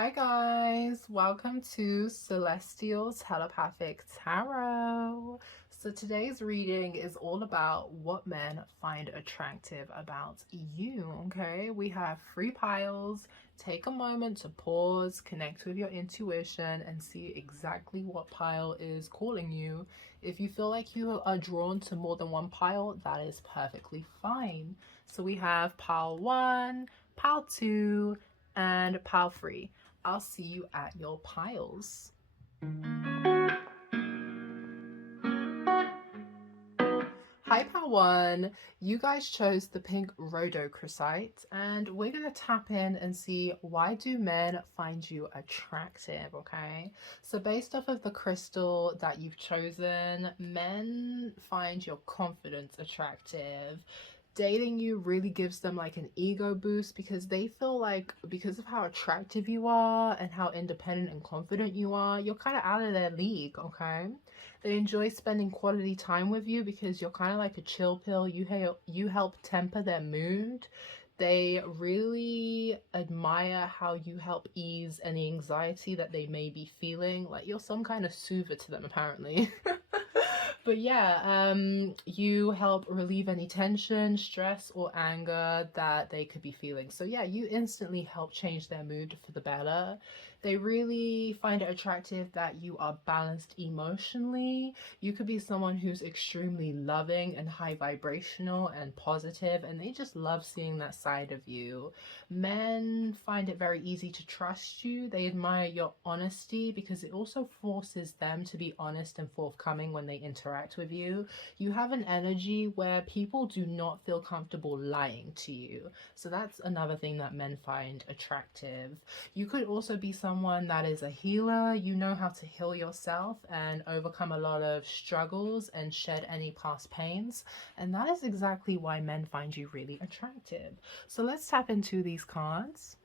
Hi guys, welcome to Celestial Telepathic Tarot. So today's reading is all about what men find attractive about you, okay? We have 3 piles. Take a moment to pause, connect with your intuition, and see exactly what pile is calling you. If you feel like you are drawn to more than one pile, that is perfectly fine. So we have pile 1, pile 2, and pile 3. I'll see you at your piles. Hi pile 1, you guys chose the pink rhodochrosite, and we're going to tap in and see why do men find you attractive, okay? So based off of the crystal that you've chosen, men find your confidence attractive. Dating you really gives them like an ego boost because they feel like because of how attractive you are and how independent and confident you are, you're kind of out of their league, okay? They enjoy spending quality time with you because you're kind of like a chill pill. You help temper their mood. They really admire how you help ease any anxiety that they may be feeling. Like you're some kind of soother to them, apparently. But yeah, you help relieve any tension, stress, or anger that they could be feeling. So yeah, you instantly help change their mood for the better. They really find it attractive that you are balanced emotionally. You could be someone who's extremely loving and high vibrational and positive, and they just love seeing that side of you. Men find it very easy to trust you. They admire your honesty because it also forces them to be honest and forthcoming when they interact with you. You have an energy where people do not feel comfortable lying to you. So that's another thing that men find attractive. You could also be someone that is a healer. You know how to heal yourself and overcome a lot of struggles and shed any past pains. And that is exactly why men find you really attractive. So let's tap into these cards.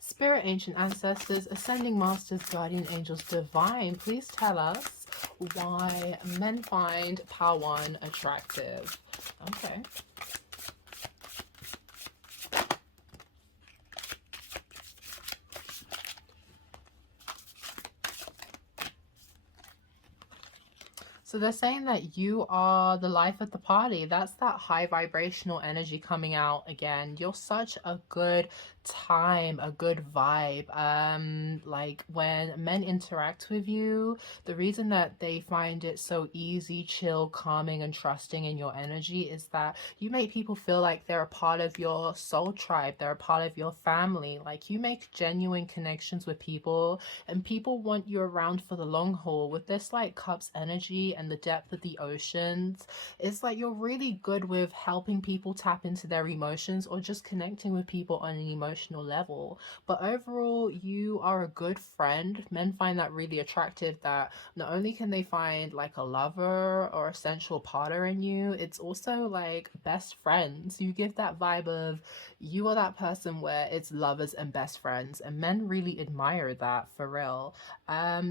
Spirit, ancient ancestors, ascending masters, guardian angels, divine, please tell us why men find pile 1 attractive. Okay. So they're saying that you are the life of the party. That's that high vibrational energy coming out again. You're such a good time, a good vibe. Like when men interact with you, the reason that they find it so easy, chill, calming, and trusting in your energy is that you make people feel like they're a part of your soul tribe, they're a part of your family. Like you make genuine connections with people, and people want you around for the long haul. With this like cups energy and the depth of the oceans, it's like you're really good with helping people tap into their emotions or just connecting with people on an emotional level. But overall, you are a good friend. Men find that really attractive, that not only can they find like a lover or a sensual partner in you, it's also like best friends. You give that vibe of you are that person where it's lovers and best friends, and men really admire that, for real.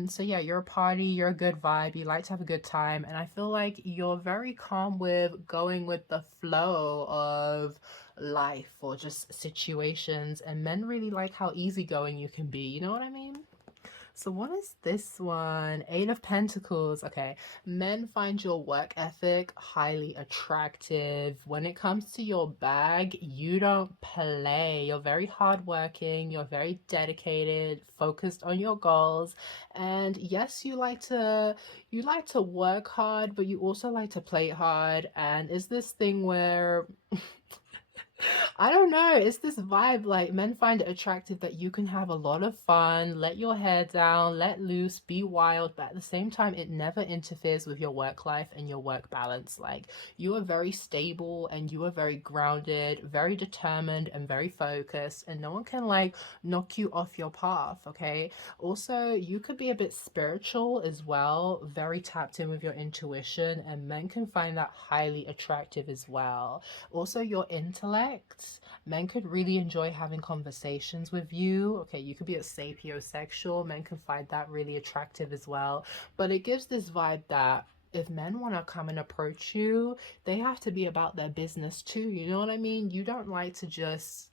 So yeah, you're a party, you're a good vibe, you like to have a good time, and I feel like you're very calm with going with the flow of life or just situations, and men really like how easygoing you can be, you know what I mean? So what is this one? 8 of Pentacles. Okay. Men find your work ethic highly attractive. When it comes to your bag, you don't play. You're very hardworking. You're very dedicated, focused on your goals. And yes, you like to work hard, but you also like to play hard. And is this thing where I don't know. It's this vibe, like men find it attractive that you can have a lot of fun, let your hair down, let loose, be wild, but at the same time, it never interferes with your work life and your work balance. Like you are very stable and you are very grounded, very determined and very focused, and no one can like knock you off your path, okay? Also, you could be a bit spiritual as well, very tapped in with your intuition, and men can find that highly attractive as well. Also, your intellect. Men could really enjoy having conversations with you. Okay, you could be a sapiosexual. Men can find that really attractive as well. But it gives this vibe that if men want to come and approach you, they have to be about their business too. You know what I mean? You don't like to just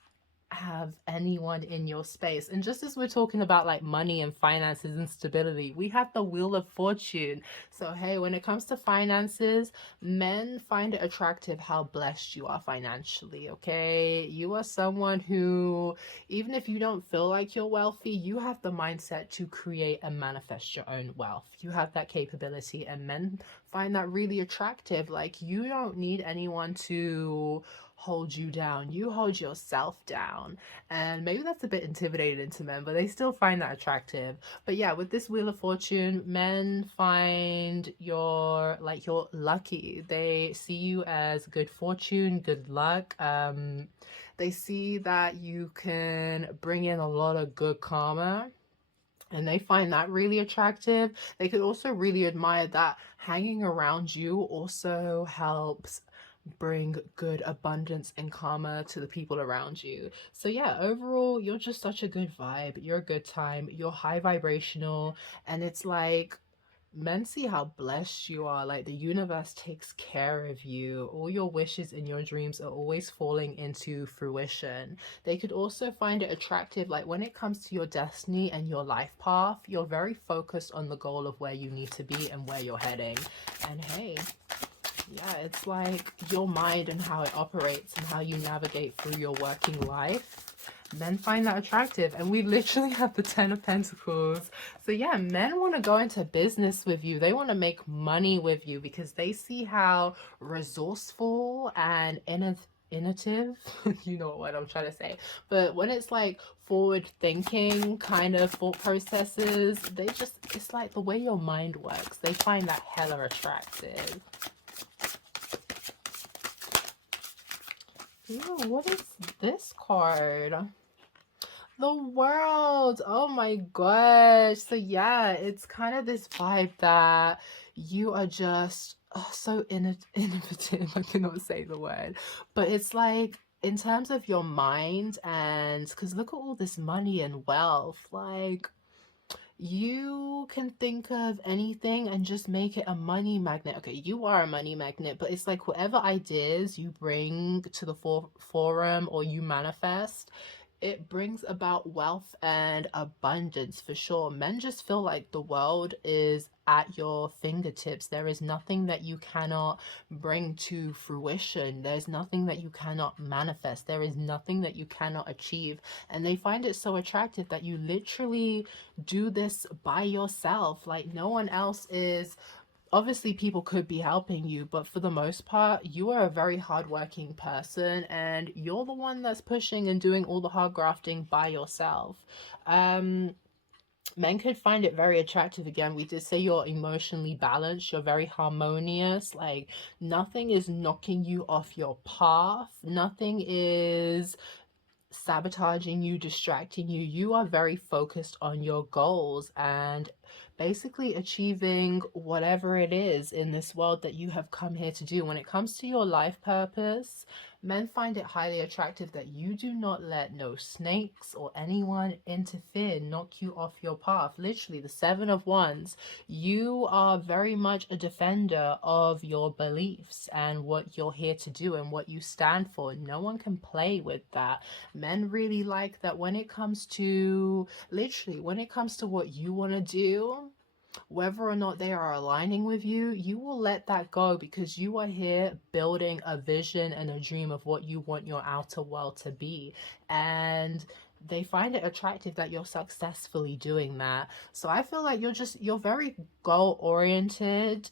have anyone in your space. And just as we're talking about like money and finances and stability, we have the Wheel of Fortune. So hey, when it comes to finances, men find it attractive how blessed you are financially. Okay, you are someone who, even if you don't feel like you're wealthy, you have the mindset to create and manifest your own wealth. You have that capability, and men find that really attractive. Like, you don't need anyone to hold you down. You hold yourself down. And maybe that's a bit intimidating to men, but they still find that attractive. But yeah, with this Wheel of Fortune, men find you're lucky. They see you as good fortune, good luck. They see that you can bring in a lot of good karma, and they find that really attractive. They could also really admire that hanging around you also helps bring good abundance and karma to the people around you. So yeah, overall, you're just such a good vibe. You're a good time. You're high vibrational, and it's like, men see how blessed you are. Like, the universe takes care of you. All your wishes and your dreams are always falling into fruition. They could also find it attractive, like when it comes to your destiny and your life path, you're very focused on the goal of where you need to be and where you're heading. And hey, yeah, it's like your mind and how it operates and how you navigate through your working life. Men find that attractive, and we literally have the Ten of Pentacles. So yeah, men want to go into business with you. They want to make money with you because they see how resourceful and innovative, you know what I'm trying to say. But when it's like forward thinking kind of thought processes, it's like the way your mind works. They find that hella attractive. Ooh, what is this card? The World. Oh my gosh. So yeah, it's kind of this vibe that you are just so innovative. I cannot say the word, but it's like, in terms of your mind, and because look at all this money and wealth, like, you can think of anything and just make it a money magnet. Okay, you are a money magnet, but it's like whatever ideas you bring to the forum or you manifest, it brings about wealth and abundance for sure. Men just feel like the world is at your fingertips. There is nothing that you cannot bring to fruition. There's nothing that you cannot manifest. There is nothing that you cannot achieve. And they find it so attractive that you literally do this by yourself. Like, no one else is. Obviously, people could be helping you, but for the most part, you are a very hardworking person, and you're the one that's pushing and doing all the hard grafting by yourself. Men could find it very attractive. Again, we did say you're emotionally balanced, you're very harmonious. Like, nothing is knocking you off your path, nothing is sabotaging you, distracting you. You are very focused on your goals and basically achieving whatever it is in this world that you have come here to do. When it comes to your life purpose, men find it highly attractive that you do not let no snakes or anyone interfere, knock you off your path. Literally, the Seven of Wands, you are very much a defender of your beliefs and what you're here to do and what you stand for. No one can play with that. Men really like that when it comes to, literally, when it comes to what you want to do, whether or not they are aligning with you, you will let that go because you are here building a vision and a dream of what you want your outer world to be. And they find it attractive that you're successfully doing that. So I feel like you're very goal oriented,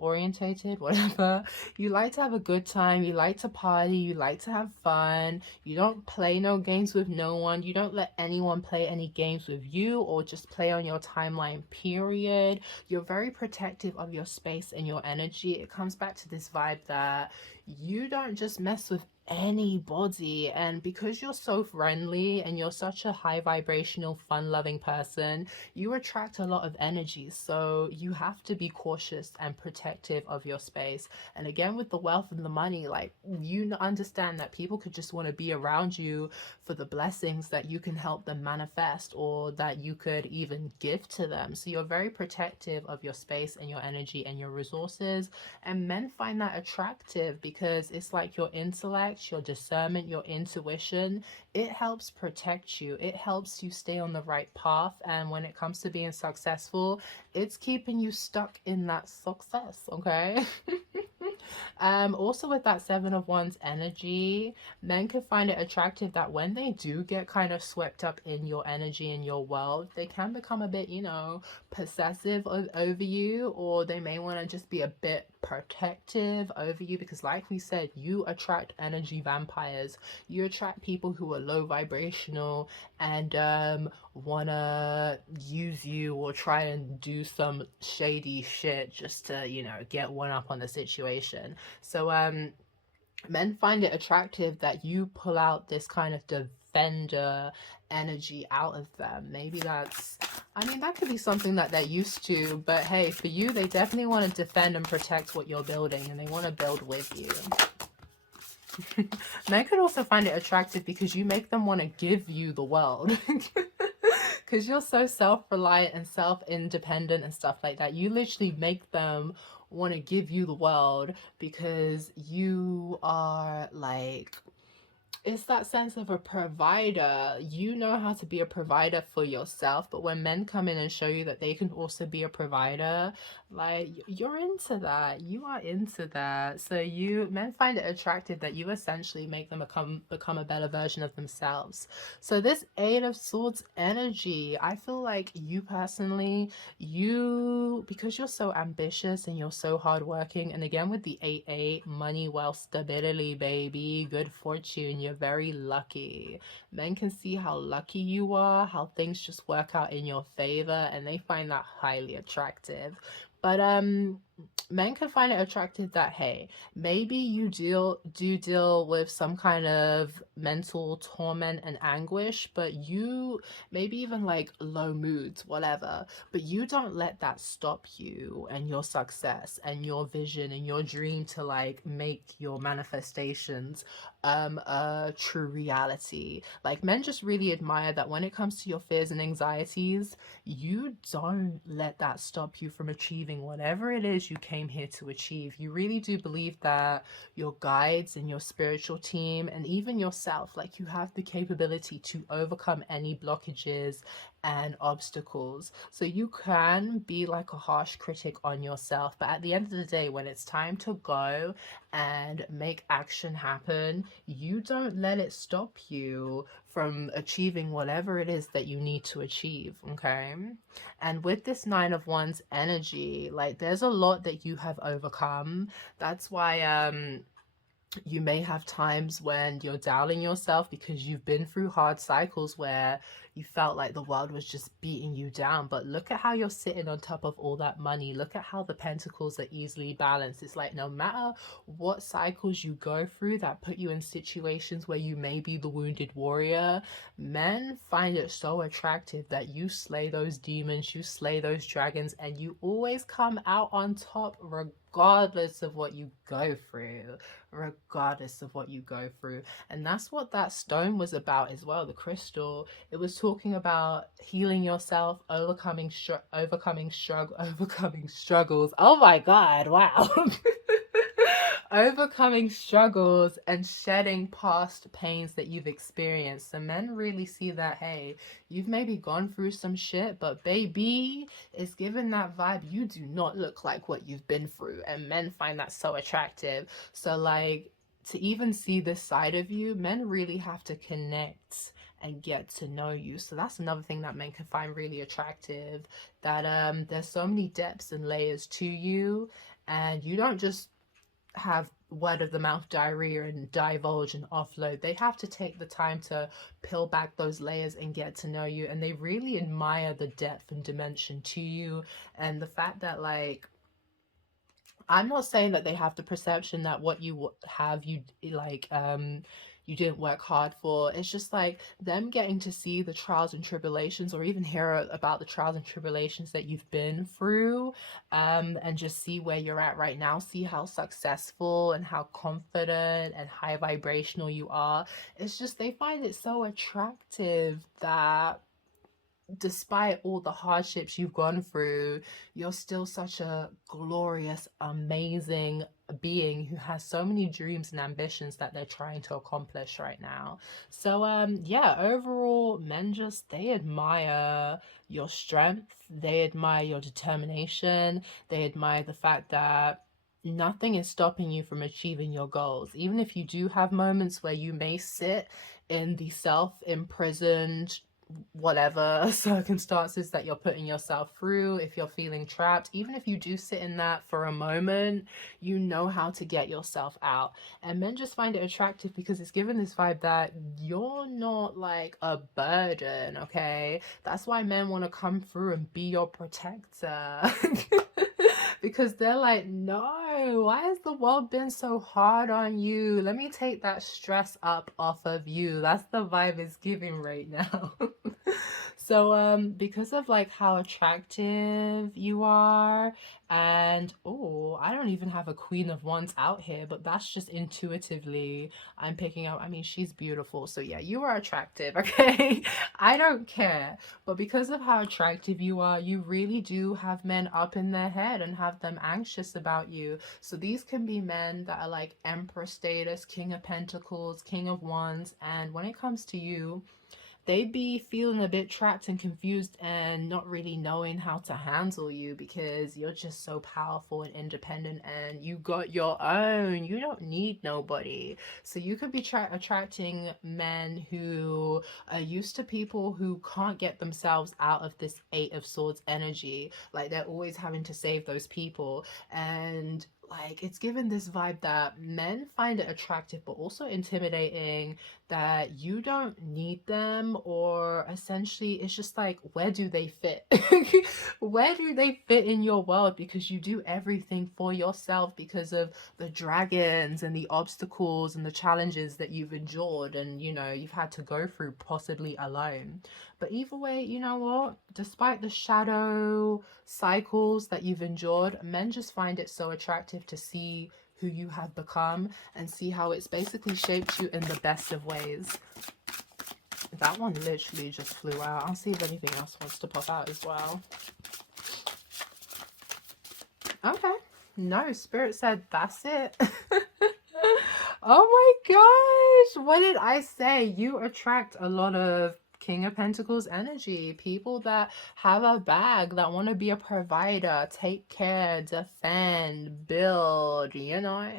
orientated, whatever. You like to have a good time, you like to party, you like to have fun, you don't play no games with no one, you don't let anyone play any games with you or just play on your timeline, period. You're very protective of your space and your energy. It comes back to this vibe that you don't just mess with anybody, and because you're so friendly and you're such a high vibrational fun loving person, you attract a lot of energy. So you have to be cautious and protective of your space. And again, with the wealth and the money, like, you understand that people could just want to be around you for the blessings that you can help them manifest or that you could even give to them. So you're very protective of your space and your energy and your resources, and men find that attractive because it's like your intellect, intellect, your discernment, your intuition, it helps protect you. It helps you stay on the right path. And when it comes to being successful, it's keeping you stuck in that success, okay? Also with that Seven of Wands energy, men could find it attractive that when they do get kind of swept up in your energy in your world, they can become a bit, you know, possessive over you, or they may want to just be a bit protective over you, because like we said, you attract energy vampires. You attract people who are low vibrational and wanna use you or try and do some shady shit just to, you know, get one up on the situation. So men find it attractive that you pull out this kind of defender energy out of them. Maybe that's, I mean, that could be something that they're used to, but hey, for you, they definitely want to defend and protect what you're building, and they want to build with you. Men could also find it attractive because you make them want to give you the world. Because you're so self-reliant and self-independent and stuff like that. You literally make them want to give you the world because you are like, it's that sense of a provider. You know how to be a provider for yourself, but when men come in and show you that they can also be a provider, like, you're into that. You are into that. So men find it attractive that you essentially make them become a better version of themselves. So this Eight of Swords energy, I feel like you personally, because you're so ambitious and you're so hardworking, and again with the 8-8, money, wealth, stability, baby, good fortune, you're very lucky. Men can see how lucky you are, how things just work out in your favor, and they find that highly attractive. But men can find it attractive that, hey, maybe you do deal with some kind of mental torment and anguish, but you maybe even like low moods, whatever, but you don't let that stop you and your success and your vision and your dream to like make your manifestations a true reality. Like, men just really admire that when it comes to your fears and anxieties, you don't let that stop you from achieving whatever it is you came here to achieve. You really do believe that your guides and your spiritual team and even yourself, like, you have the capability to overcome any blockages and obstacles. So you can be like a harsh critic on yourself, but at the end of the day, when it's time to go and make action happen, you don't let it stop you from achieving whatever it is that you need to achieve, okay? And with this Nine of Wands energy, like, there's a lot that you have overcome. That's why you may have times when you're doubting yourself because you've been through hard cycles where you felt like the world was just beating you down. But look at how you're sitting on top of all that money. Look at how the pentacles are easily balanced. It's like, no matter what cycles you go through that put you in situations where you may be the wounded warrior, men find it so attractive that you slay those demons, you slay those dragons, and you always come out on top regardless of what you go through. Regardless of what you go through. And that's what that stone was about as well, the crystal. It was talking about healing yourself, overcoming struggles. Oh my god, wow. Overcoming struggles and shedding past pains that you've experienced. So men really see that, hey, you've maybe gone through some shit, but baby, it's given that vibe. You do not look like what you've been through, and men find that so attractive. So like, to even see this side of you, men really have to connect and get to know you. So that's another thing that men can find really attractive, that there's so many depths and layers to you, and you don't just have word of the mouth diarrhea and divulge and offload. They have to take the time to peel back those layers and get to know you, and they really admire the depth and dimension to you, and the fact that, like, I'm not saying that they have the perception that what you have, you like, you didn't work hard for. It's just like them getting to see the trials and tribulations, or even hear about the trials and tribulations that you've been through, and just see where you're at right now, see how successful and how confident and high vibrational you are. It's just, they find it so attractive that despite all the hardships you've gone through, you're still such a glorious, amazing being who has so many dreams and ambitions that they're trying to accomplish right now. So yeah, overall, men just, they admire your strength, they admire your determination, they admire the fact that nothing is stopping you from achieving your goals. Even if you do have moments where you may sit in the self-imprisoned whatever circumstances that you're putting yourself through, if you're feeling trapped, even if you do sit in that for a moment, you know how to get yourself out. And men just find it attractive because it's given this vibe that you're not like a burden, okay? That's why men want to come through and be your protector. Because they're like, no, why has the world been so hard on you? Let me take that stress up off of you. That's the vibe it's giving right now. So because of like how attractive you are, and oh, I don't even have a Queen of Wands out here, but that's just intuitively I'm picking up. I mean, she's beautiful, so yeah, you are attractive. Okay. I don't care. But because of how attractive you are, you really do have men up in their head and have them anxious about you. So these can be men that are like Emperor status, King of Pentacles, King of Wands, and when it comes to you, they'd be feeling a bit trapped and confused and not really knowing how to handle you because you're just so powerful and independent and you got your own. You don't need nobody. So you could be attracting men who are used to people who can't get themselves out of this Eight of Swords energy. Like they're always having to save those people. And like it's given this vibe that men find it attractive but also intimidating, that you don't need them, or essentially it's just like, where do they fit? Where do they fit in your world? Because you do everything for yourself because of the dragons and the obstacles and the challenges that you've endured and you know you've had to go through possibly alone. But either way, you know what, despite the shadow cycles that you've endured, men just find it so attractive to see who you have become and see how it's basically shaped you in the best of ways. That one literally just flew out. I'll see if anything else wants to pop out as well. Okay. No, Spirit said that's it. Oh my gosh. What did I say? You attract a lot of King of Pentacles energy. People that have a bag, that want to be a provider, take care, defend, build, you know.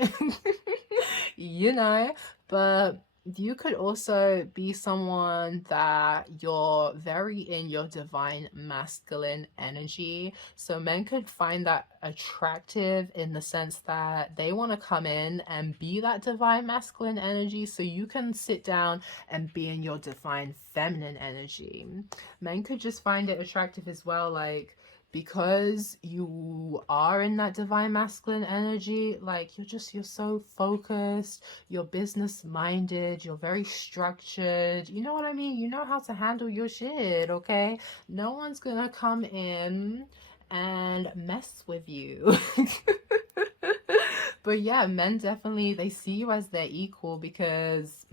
You know, but you could also be someone that you're very in your divine masculine energy. So men could find that attractive in the sense that they want to come in and be that divine masculine energy, so you can sit down and be in your divine feminine energy. Men could just find it attractive as well, like because you are in that divine masculine energy, like you're so focused, you're business minded, you're very structured, you know what I mean, you know how to handle your shit, okay? No one's gonna come in and mess with you. But yeah, men definitely, they see you as their equal because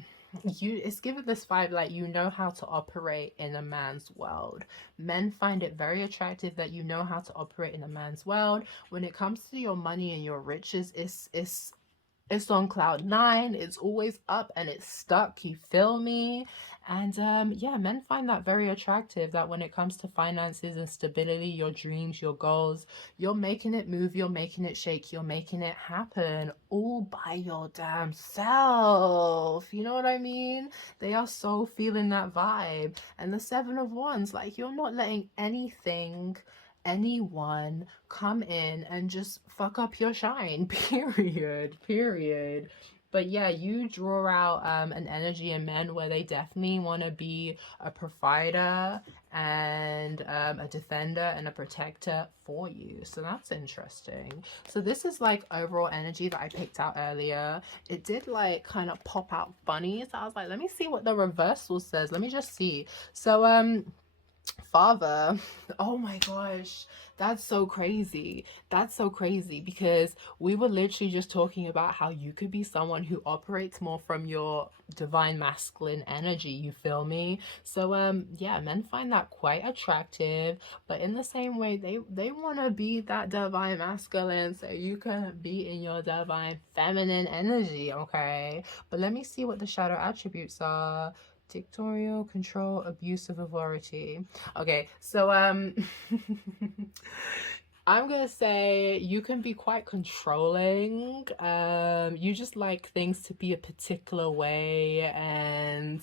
it's given this vibe like you know how to operate in a man's world. Men find it very attractive that you know how to operate in a man's world. When it comes to your money and your riches, it's on cloud nine, it's always up and it's stuck, you feel me? And yeah, men find that very attractive, that when it comes to finances and stability, your dreams, your goals, you're making it move, you're making it shake, you're making it happen all by your damn self, you know what I mean? They are so feeling that vibe. And the Seven of Wands, like you're not letting anyone come in and just fuck up your shine. Period. But yeah, you draw out an energy in men where they definitely want to be a provider and a defender and a protector for you. So that's interesting. So this is like overall energy that I picked out earlier. It did like kind of pop out funny, so I was like, let me see what the reversal says. Let me just see. So Father. Oh my gosh, that's so crazy. That's so crazy, because we were literally just talking about how you could be someone who operates more from your divine masculine energy, you feel me? So yeah, men find that quite attractive, but in the same way they want to be that divine masculine so you can be in your divine feminine energy, okay? But let me see what the shadow attributes are. Dictatorial, control, abusive authority. Okay, so I'm gonna say you can be quite controlling. You just like things to be a particular way, and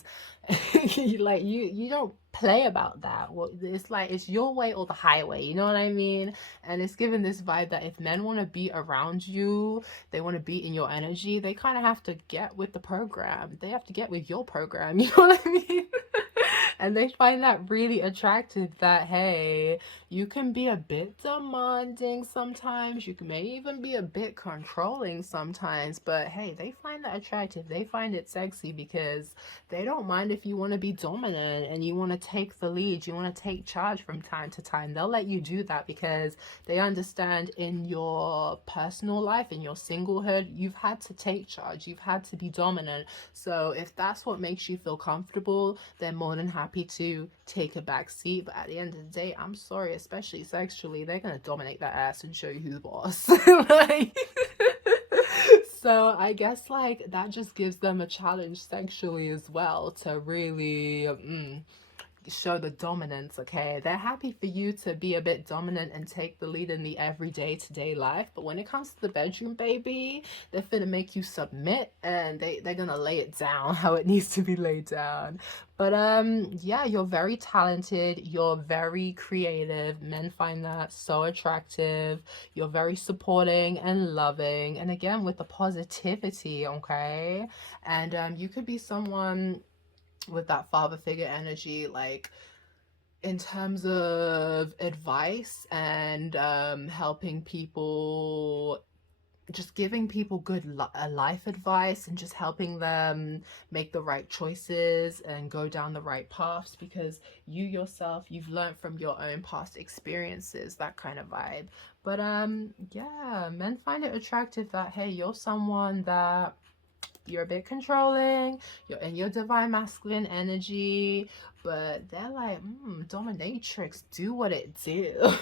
you don't play about that. Well, it's like it's your way or the highway. You know what I mean? And it's given this vibe that if men want to be around you, they want to be in your energy. They kind of have to get with the program. They have to get with your program. You know what I mean? And they find that really attractive that, hey, you can be a bit demanding sometimes. You may even be a bit controlling sometimes. But hey, they find that attractive. They find it sexy because they don't mind if you want to be dominant and you want to take the lead. You want to take charge from time to time. They'll let you do that because they understand in your personal life, in your singlehood, you've had to take charge. You've had to be dominant. So if that's what makes you feel comfortable, they're more than happy to take a back seat. But at the end of the day, I'm sorry, especially sexually, they're gonna dominate that ass and show you who's boss. Like, so I guess like that just gives them a challenge sexually as well to really show the dominance. Okay, they're happy for you to be a bit dominant and take the lead in the everyday to day life, but when it comes to the bedroom, baby, they're finna make you submit, and they're gonna lay it down how it needs to be laid down. But yeah, you're very talented, you're very creative. Men find that so attractive. You're very supporting and loving, and again with the positivity, okay? And you could be someone with that father figure energy, like in terms of advice and helping people, just giving people good life advice and just helping them make the right choices and go down the right paths, because you yourself, you've learned from your own past experiences, that kind of vibe. But yeah, men find it attractive that, hey, you're someone that you're a bit controlling, you're in your divine masculine energy, but they're like, dominatrix, do what it do.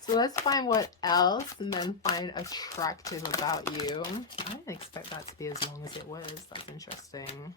So let's find what else men find attractive about you. I didn't expect that to be as long as it was. That's interesting.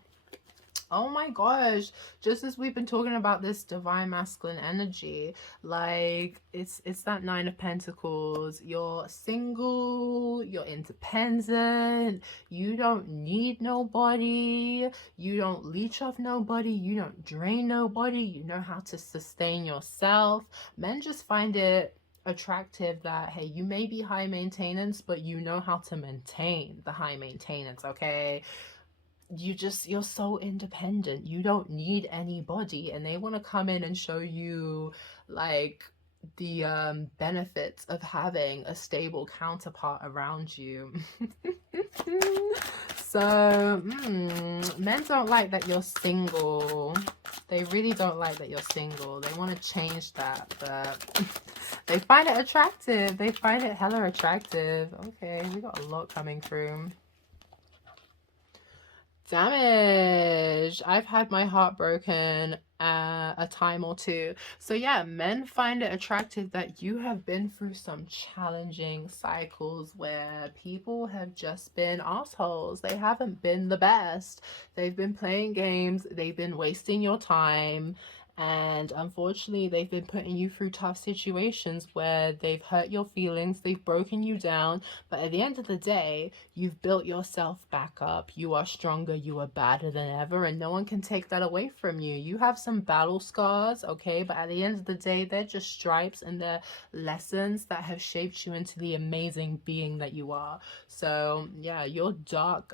Oh my gosh, just as we've been talking about this divine masculine energy, like it's that Nine of Pentacles. You're single, you're independent, you don't need nobody, you don't leech off nobody, you don't drain nobody, you know how to sustain yourself. Men just find it attractive that, hey, you may be high maintenance, but you know how to maintain the high maintenance, okay? You're so independent, you don't need anybody, and they want to come in and show you like the benefits of having a stable counterpart around you. So men don't like that you're single. They really don't like that you're single. They want to change that, but they find it attractive. They find it hella attractive. Okay, we got a lot coming through. Damage. I've had my heart broken a time or two. So yeah, men find it attractive that you have been through some challenging cycles where people have just been assholes. They haven't been the best. They've been playing games. They've been wasting your time. And unfortunately, they've been putting you through tough situations where they've hurt your feelings, they've broken you down. But at the end of the day, you've built yourself back up. You are stronger, you are better than ever, and no one can take that away from you. You have some battle scars, okay, but at the end of the day, they're just stripes and they're lessons that have shaped you into the amazing being that you are. So yeah, your dark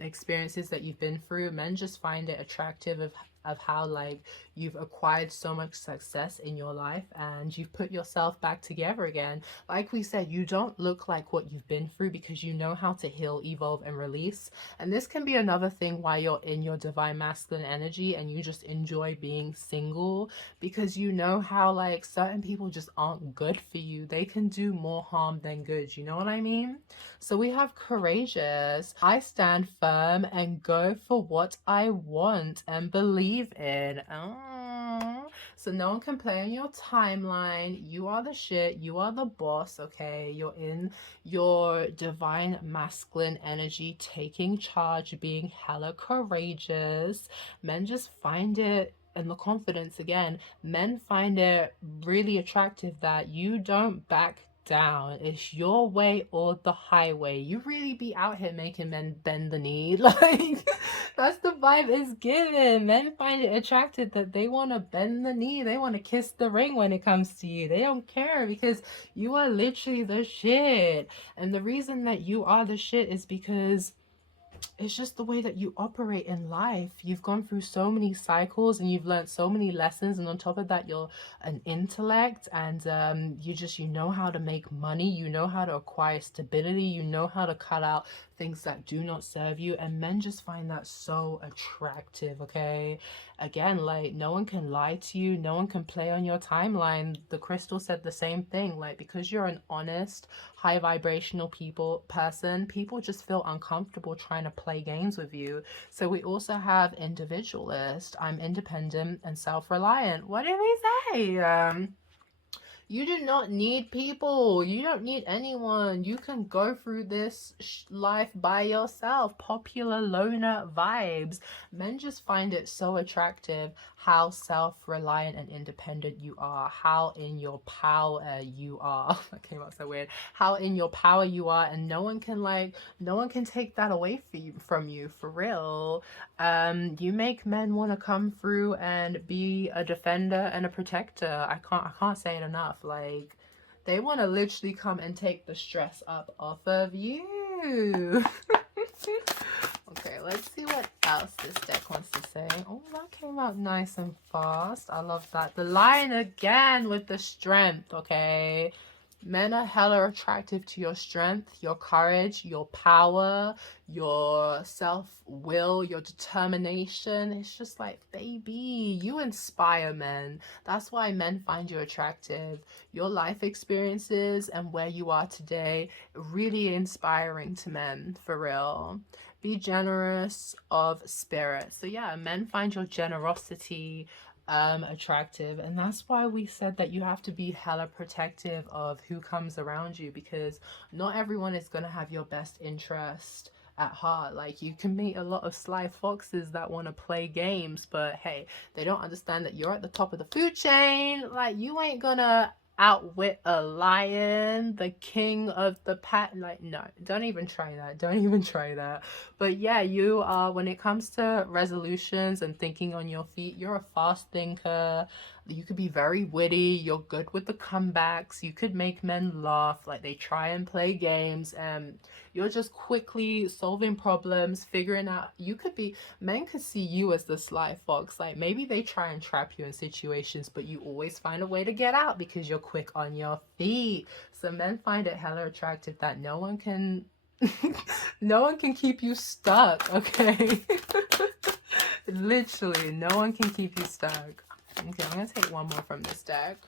experiences that you've been through, men just find it attractive of how like you've acquired so much success in your life, and you've put yourself back together again. Like we said, you don't look like what you've been through because you know how to heal, evolve, and release. And this can be another thing why you're in your divine masculine energy and you just enjoy being single, because you know how like certain people just aren't good for you. They can do more harm than good. You know what I mean? So we have courageous. I stand firm and go for what I want and believe in. Oh. So no one can play on your timeline. You are the shit. You are the boss, okay? You're in your divine masculine energy, taking charge, being hella courageous. Men just find it, and the confidence again, men find it really attractive that you don't back down. It's your way or the highway. You really be out here making men bend the knee. Like, that's the vibe it's given. Men find it attractive that they want to bend the knee. They want to kiss the ring when it comes to you. They don't care because you are literally the shit. And the reason that you are the shit is because it's just the way that you operate in life. You've gone through so many cycles and you've learned so many lessons, and on top of that you're an intellect, and you know how to make money, you know how to acquire stability, you know how to cut out things that do not serve you, and men just find that so attractive. Okay, again, like, no one can lie to you, no one can play on your timeline. The crystal said the same thing, like, because you're an honest, high vibrational person, people just feel uncomfortable trying to play games with you. So we also have individualist. I'm independent and self-reliant. What did we say? You do not need people. You don't need anyone. You can go through this life by yourself. Popular loner vibes. Men just find it so attractive how self-reliant and independent you are. How in your power you are. That came out so weird. How in your power you are, and no one can take that away from you, for real. You make men want to come through and be a defender and a protector. I can't say it enough. Like, they want to literally come and take the stress up off of you. Okay, let's see what else this deck wants to say. Oh, that came out nice and fast. I love that. The Lion again with the strength, okay? Men are hella attractive to your strength, your courage, your power, your self-will, your determination. It's just like, baby, you inspire men. That's why men find you attractive. Your life experiences and where you are today, really inspiring to men, for real. Be generous of spirit. So yeah, men find your generosity attractive, and that's why we said that you have to be hella protective of who comes around you, because not everyone is going to have your best interest at heart. Like, you can meet a lot of sly foxes that want to play games, but hey, they don't understand that you're at the top of the food chain. Like, you ain't gonna outwit a lion, the king of the pack. Like, no, don't even try that. Don't even try that. But yeah, you are, when it comes to resolutions and thinking on your feet, you're a fast thinker. You could be very witty. You're good with the comebacks. You could make men laugh. Like, they try and play games, and you're just quickly solving problems, figuring out. Men could see you as the sly fox. Like, maybe they try and trap you in situations, but you always find a way to get out because you're quick on your feet. So men find it hella attractive that no one can no one can keep you stuck, okay? Literally, no one can keep you stuck. Okay, I'm gonna take one more from this deck.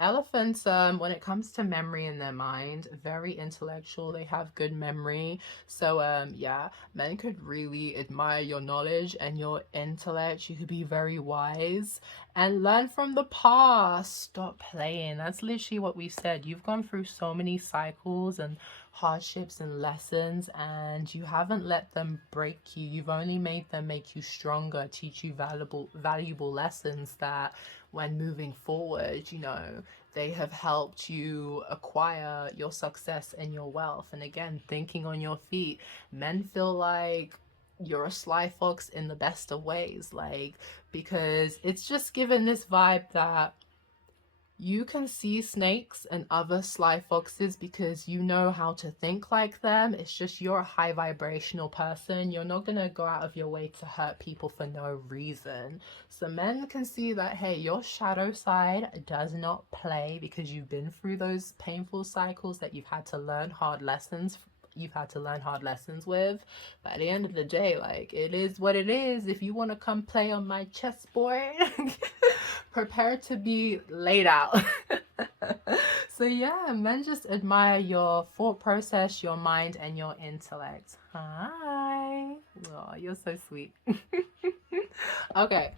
Elephants, when it comes to memory in their mind, very intellectual. They have good memory. So yeah, men could really admire your knowledge and your intellect. You could be very wise and learn from the past. Stop playing. That's literally what we've said. You've gone through so many cycles and hardships and lessons, and you haven't let them break you. You've only made them make you stronger, teach you valuable lessons that when moving forward, you know, they have helped you acquire your success and your wealth. And again, thinking on your feet, men feel like you're a sly fox in the best of ways, like, because it's just given this vibe that You can see snakes and other sly foxes because you know how to think like them. It's just you're a high vibrational person. You're not going to go out of your way to hurt people for no reason. So men can see that, hey, your shadow side does not play because you've been through those painful cycles that you've had to learn hard lessons. You've had to learn hard lessons with. But at the end of the day, like, it is what it is. If you want to come play on my chessboard, prepare to be laid out. So yeah, men just admire your thought process, your mind, and your intellect. Hi. Oh, you're so sweet. Okay,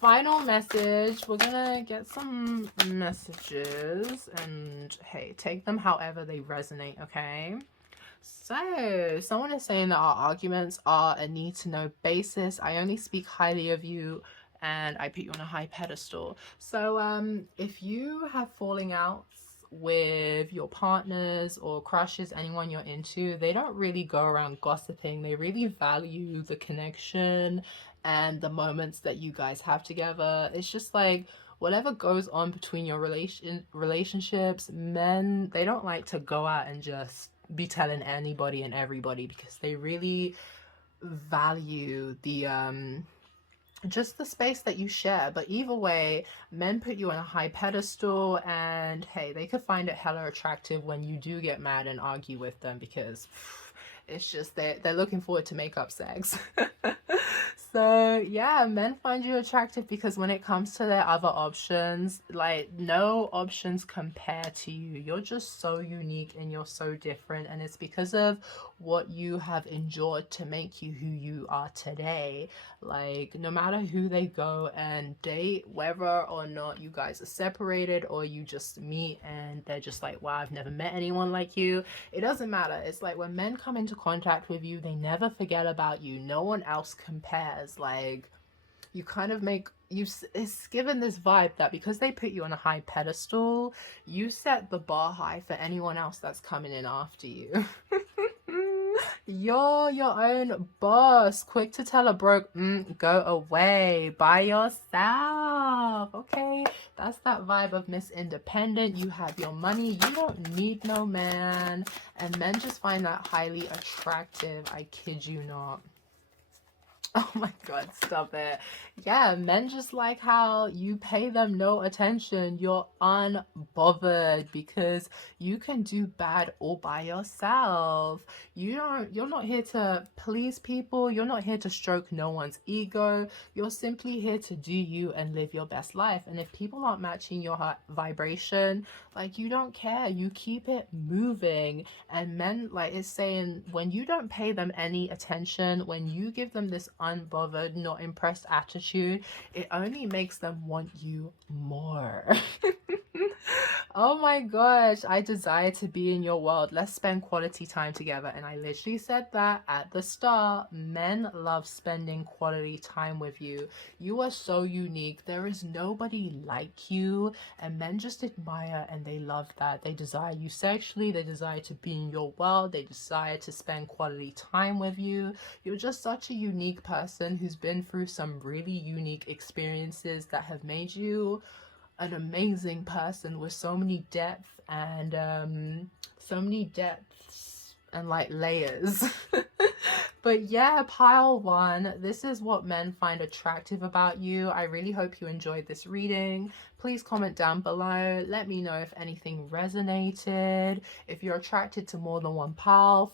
final message. We're gonna get some messages, and hey, take them however they resonate, okay? So, someone is saying that our arguments are a need to know basis. I only speak highly of you and I put you on a high pedestal. So, if you have falling outs with your partners or crushes, anyone you're into, they don't really go around gossiping. They really value the connection and the moments that you guys have together. It's just like, whatever goes on between your relationships, men, they don't like to go out and just be telling anybody and everybody because they really value the just the space that you share. But either way, men put you on a high pedestal, and hey, they could find it hella attractive when you do get mad and argue with them because it's just they're looking forward to makeup sex. So yeah, men find you attractive because when it comes to their other options, like, no options compare to you. You're just so unique and you're so different, and it's because of what you have endured to make you who you are today. Like, no matter who they go and date, whether or not you guys are separated or you just meet and they're just like, wow, I've never met anyone like you, it doesn't matter. It's like when men come into contact with you, they never forget about you. No one else compares. Like, you kind of make you, it's given this vibe that because they put you on a high pedestal, you set the bar high for anyone else that's coming in after you. You're your own boss. Quick to tell a broke, go away by yourself. Okay, that's that vibe of Miss Independent. You have your money. You don't need no man. And men just find that highly attractive. I kid you not. Oh my god, stop it. Yeah, men just like how you pay them no attention. You're unbothered because you can do bad all by yourself. You're not here to please people. You're not here to stroke no one's ego. You're simply here to do you and live your best life. And if people aren't matching your vibration, like, you don't care. You keep it moving. And men, like, it's saying, when you don't pay them any attention, when you give them this unbothered, not impressed attitude, it only makes them want you more. Oh my gosh, I desire to be in your world. Let's spend quality time together. And I literally said that at the start. Men love spending quality time with you. You are so unique. There is nobody like you. And men just admire and they love that. They desire you sexually. They desire to be in your world. They desire to spend quality time with you. You're just such a unique person who's been through some really unique experiences that have made you an amazing person with so many depths and like layers. But yeah, pile one, this is what men find attractive about you. I really hope you enjoyed this reading. Please comment down below. Let me know if anything resonated. If you're attracted to more than one pile,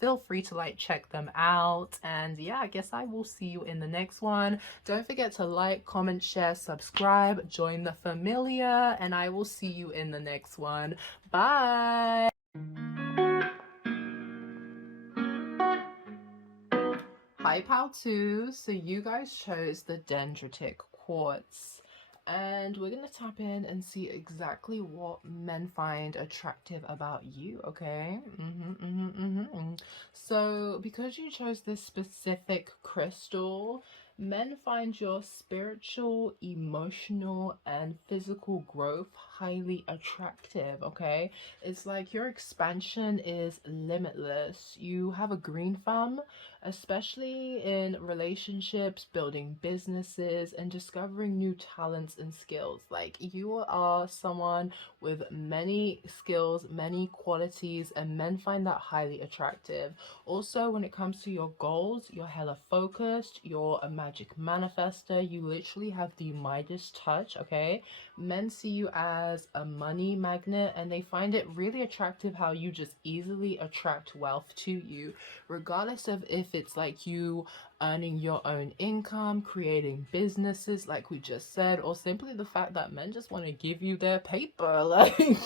feel free to like check them out. And yeah, I guess I will see you in the next one. Don't forget to like, comment, share, subscribe, join the familia, and I will see you in the next one. Bye. Hi, pal 2. So you guys chose the dendritic quartz. And we're going to tap in and see exactly what men find attractive about you, okay? So because you chose this specific crystal, Men find your spiritual, emotional, and physical growth highly attractive, okay? It's like your expansion is limitless. You have a green thumb, especially in relationships, building businesses, and discovering new talents and skills. Like, you are someone with many skills, many qualities, and men find that highly attractive. Also, when it comes to your goals, you're hella focused, you're a magic manifester, you literally have the Midas touch, okay? Men see you as a money magnet, and they find it really attractive how you just easily attract wealth to you, regardless of if it's like you earning your own income, creating businesses like we just said, or simply the fact that men just want to give you their paper. Like,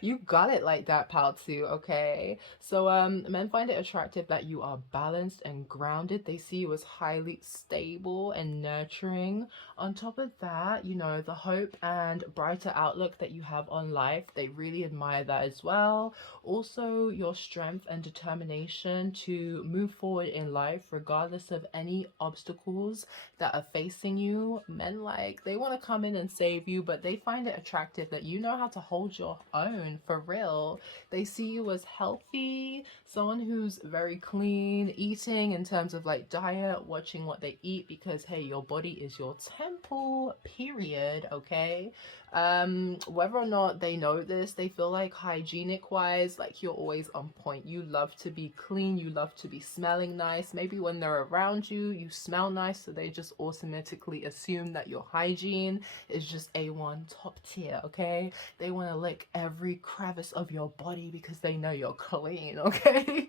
you got it like that, pal, too, okay? So men find it attractive that you are balanced and grounded. They see you as highly stable and nurturing. On top of that, you know, the hope and brighter outlook that you have on life, they really admire that as well. Also, your strength and determination to move forward in life regardless of any obstacles that are facing you. Men, like, they want to come in and save you, but they find it attractive that you know how to hold your own, for real. They see you as healthy, someone who's very clean, eating in terms of like diet, watching what they eat, because hey, your body is your temple, period, okay? Whether or not they know this, they feel like hygienic wise, like you're always on point. You love to be clean, you love to be smelling nice. Maybe when they're around you, you smell nice, so they just automatically assume that your hygiene is just A1, top tier, okay? They want to lick every crevice of your body because they know you're clean, okay?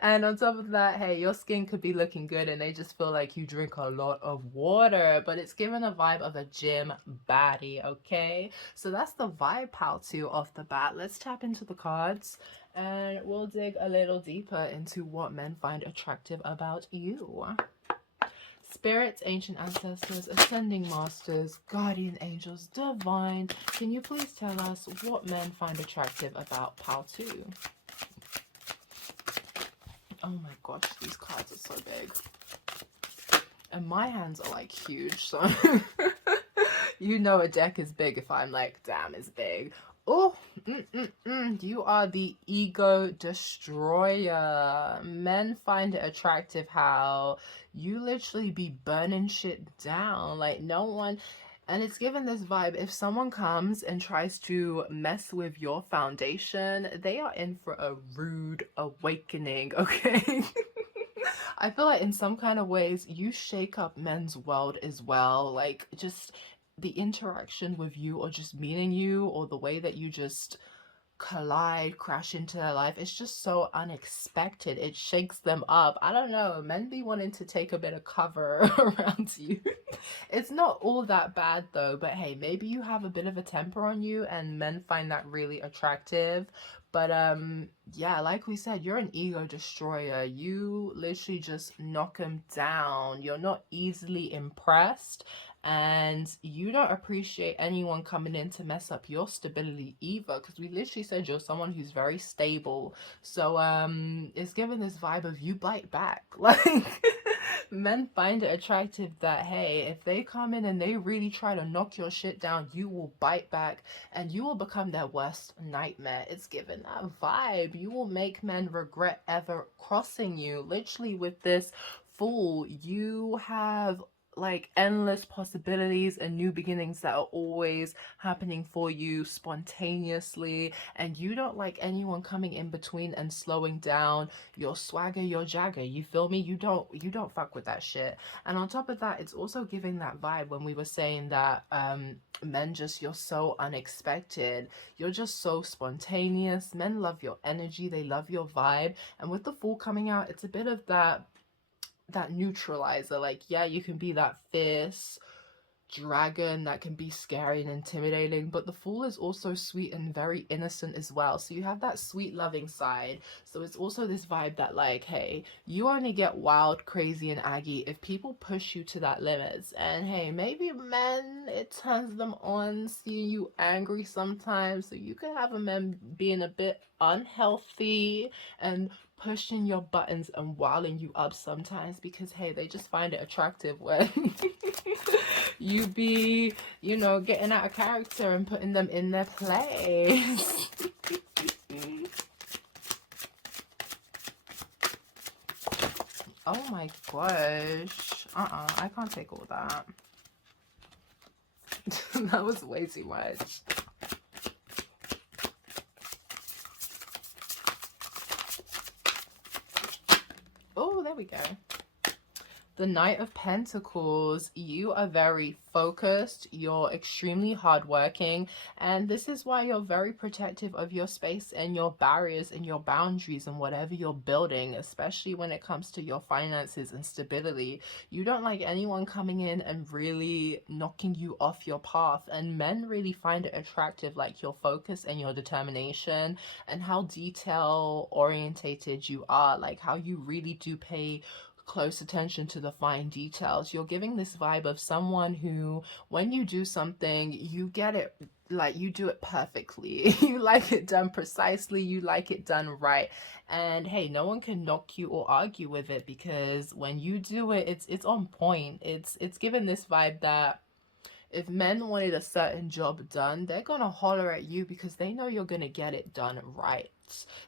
And on top of that, hey, your skin could be looking good and they just feel like you drink a lot of water, but it's given a vibe of a gym baddie, okay? So that's the vibe, pal, too, off the bat. Let's tap into the cards and we'll dig a little deeper into what men find attractive about you. Spirits, ancient ancestors, ascending masters, guardian angels, divine, can you please tell us what men find attractive about pal 2? Oh my gosh, these cards are so big. And my hands are like huge, so you know a deck is big if I'm like, damn, it's big. Oh, you are the ego destroyer. Men find it attractive how you literally be burning shit down. Like, no one... And it's given this vibe, if someone comes and tries to mess with your foundation, they are in for a rude awakening, okay? I feel like in some kind of ways, you shake up men's world as well. Like, just the interaction with you, or just meeting you, or the way that you just collide, crash into their life, it's just so unexpected. It shakes them up. I don't know, men be wanting to take a bit of cover around you. It's not all that bad though, but hey, maybe you have a bit of a temper on you and men find that really attractive. But yeah, like we said, you're an ego destroyer. You literally just knock them down. You're not easily impressed, and you don't appreciate anyone coming in to mess up your stability either, because we literally said you're someone who's very stable. So it's given this vibe of you bite back. Like, men find it attractive that hey, if they come in and they really try to knock your shit down, you will bite back and you will become their worst nightmare. It's given that vibe. You will make men regret ever crossing you. Literally, with this Fool, you have like endless possibilities and new beginnings that are always happening for you spontaneously, and you don't like anyone coming in between and slowing down your swagger, your jagger. You feel me? You don't fuck with that shit. And on top of that, it's also giving that vibe when we were saying that men just, you're so unexpected, you're just so spontaneous. Men love your energy, they love your vibe, and with the Fool coming out, it's a bit of that neutralizer. Like, yeah, you can be that fierce dragon that can be scary and intimidating, but the Fool is also sweet and very innocent as well. So you have that sweet loving side. So it's also this vibe that like, hey, you only get wild, crazy, and aggy if people push you to that limits. And hey, maybe men, it turns them on seeing you angry sometimes, so you can have a man being a bit unhealthy and pushing your buttons and wilding you up sometimes, because hey, they just find it attractive when you be, you know, getting out of character and putting them in their place. Oh my gosh. I can't take all that. That was way too much. Oh, there we go. The Knight of Pentacles, you are very focused, you're extremely hardworking, and this is why you're very protective of your space and your barriers and your boundaries and whatever you're building, especially when it comes to your finances and stability. You don't like anyone coming in and really knocking you off your path, and men really find it attractive, like your focus and your determination and how detail orientated you are, like how you really do pay close attention to the fine details. You're giving this vibe of someone who, when you do something, you get it, like you do it perfectly. You like it done precisely, you like it done right, and hey, no one can knock you or argue with it, because when you do it, it's on point. It's given this vibe that if men wanted a certain job done, they're gonna holler at you because they know you're gonna get it done right.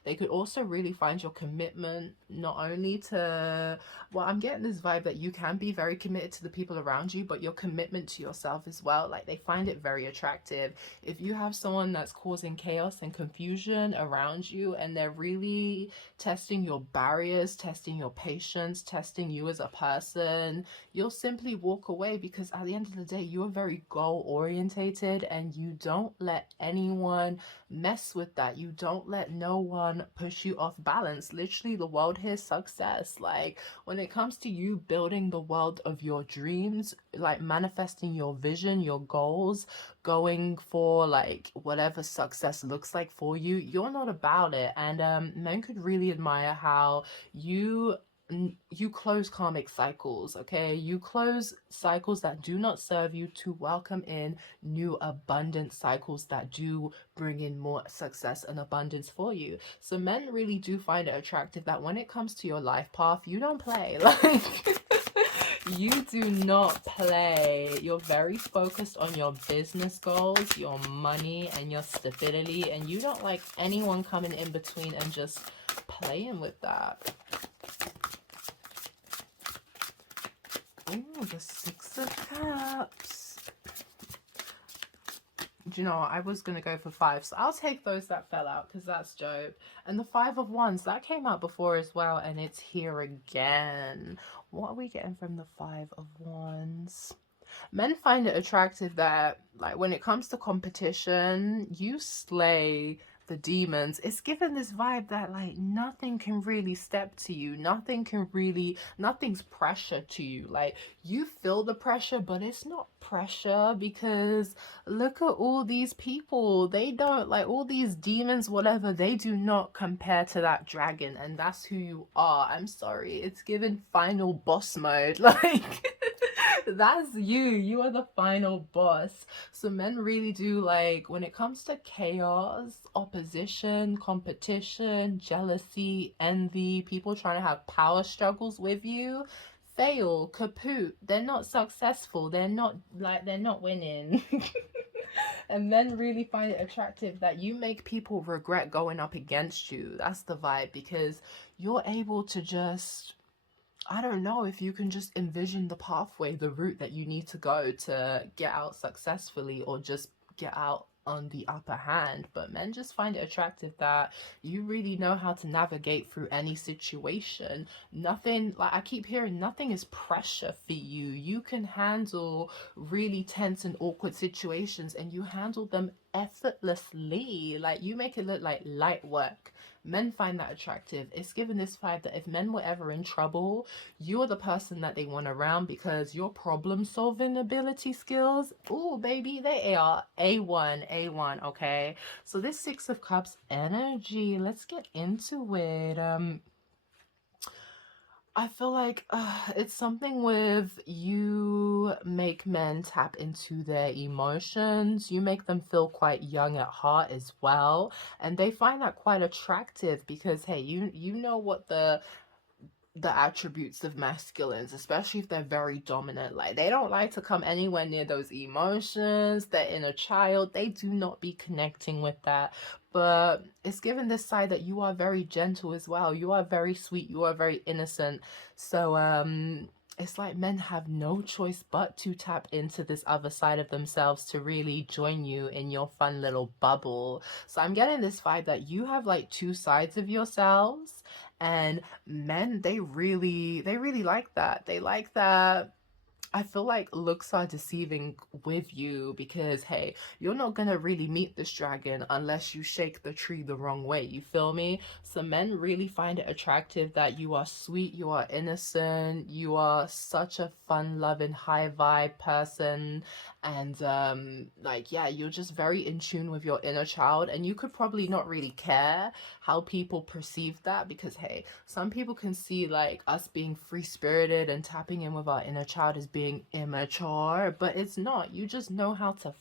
They could also really find your commitment, not only to, well, I'm getting this vibe that you can be very committed to the people around you, but your commitment to yourself as well. Like, they find it very attractive. If you have someone that's causing chaos and confusion around you, and they're really testing your barriers, testing your patience, testing you as a person, you'll simply walk away, because at the end of the day, you are very goal orientated, and you don't let anyone mess with that. You don't let no one push you off balance. Literally, the world here's success. Like, when it comes to you building the world of your dreams, like manifesting your vision, your goals, going for like whatever success looks like for you, you're not about it. And men could really admire how you close karmic cycles. Okay, you close cycles that do not serve you to welcome in new abundant cycles that do bring in more success and abundance for you. So men really do find it attractive that when it comes to your life path, you don't play. Like, you do not play. You're very focused on your business goals, your money, and your stability, and you don't like anyone coming in between and just playing with that. Ooh, the Six of Cups. Do you know what? I was going to go for 5, so I'll take those that fell out, because that's dope. And the 5 of Wands, that came out before as well, and it's here again. What are we getting from the 5 of Wands? Men find it attractive that, like, when it comes to competition, you slay the demons. It's given this vibe that, like, nothing can really step to you. Nothing's pressure to you. Like, you feel the pressure, but it's not pressure, because look at all these people. They don't, like, all these demons, whatever, they do not compare to that dragon, and that's who you are. I'm sorry. It's given final boss mode. Like, that's you are the final boss. So men really do, like, when it comes to chaos, opposition, competition, jealousy, envy, people trying to have power struggles with you, fail, kaput, they're not successful, they're not winning. And men really find it attractive that you make people regret going up against you. That's the vibe, because you're able to just, I don't know if you can just envision the pathway, the route that you need to go to get out successfully, or just get out on the upper hand. But men just find it attractive that you really know how to navigate through any situation. Nothing, like I keep hearing, nothing is pressure for you. You can handle really tense and awkward situations, and you handle them effortlessly. Like, you make it look like light work. Men find that attractive. It's given this vibe that if men were ever in trouble, you're the person that they want around, because your problem solving ability skills, oh baby, they are A1, okay? So this 6 of Cups energy, let's get into it. I feel like it's something with you you make men tap into their emotions. You make them feel quite young at heart as well, and they find that quite attractive because, hey, you know what the attributes of masculines, especially if they're very dominant. Like, they don't like to come anywhere near those emotions. Their inner child, they do not be connecting with that. But it's given this side that you are very gentle as well. You are very sweet. You are very innocent. So it's like men have no choice but to tap into this other side of themselves to really join you in your fun little bubble. So I'm getting this vibe that you have like two sides of yourselves, and men, they really like that. They like that. I feel like looks are deceiving with you because, hey, you're not gonna really meet this dragon unless you shake the tree the wrong way. You feel me? So men really find it attractive that you are sweet, you are innocent, you are such a fun-loving, high vibe person, and like, yeah, you're just very in tune with your inner child, and you could probably not really care how people perceive that because, hey, some people can see like us being free-spirited and tapping in with our inner child as being immature, but it's not. You just know how to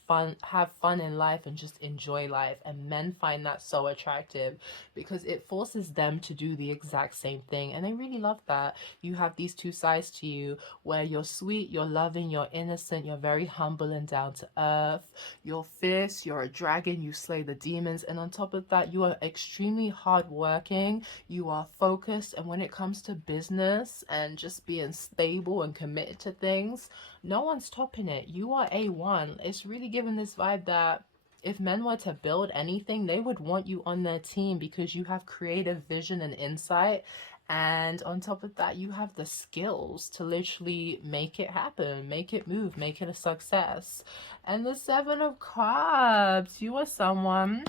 have fun in life and just enjoy life, and men find that so attractive because it forces them to do the exact same thing, and they really love that. You have these two sides to you where you're sweet, you're loving, you're innocent, you're very humble and down to earth, you're fierce, you're a dragon, you slay the demons, and on top of that, you are extremely hardworking, you are focused, and when it comes to business and just being stable and committed to things, no one's topping it. You are A1. It's really giving this vibe that if men were to build anything, they would want you on their team because you have creative vision and insight. And on top of that, you have the skills to literally make it happen, make it move, make it a success. And the Seven of Cups, you are someone,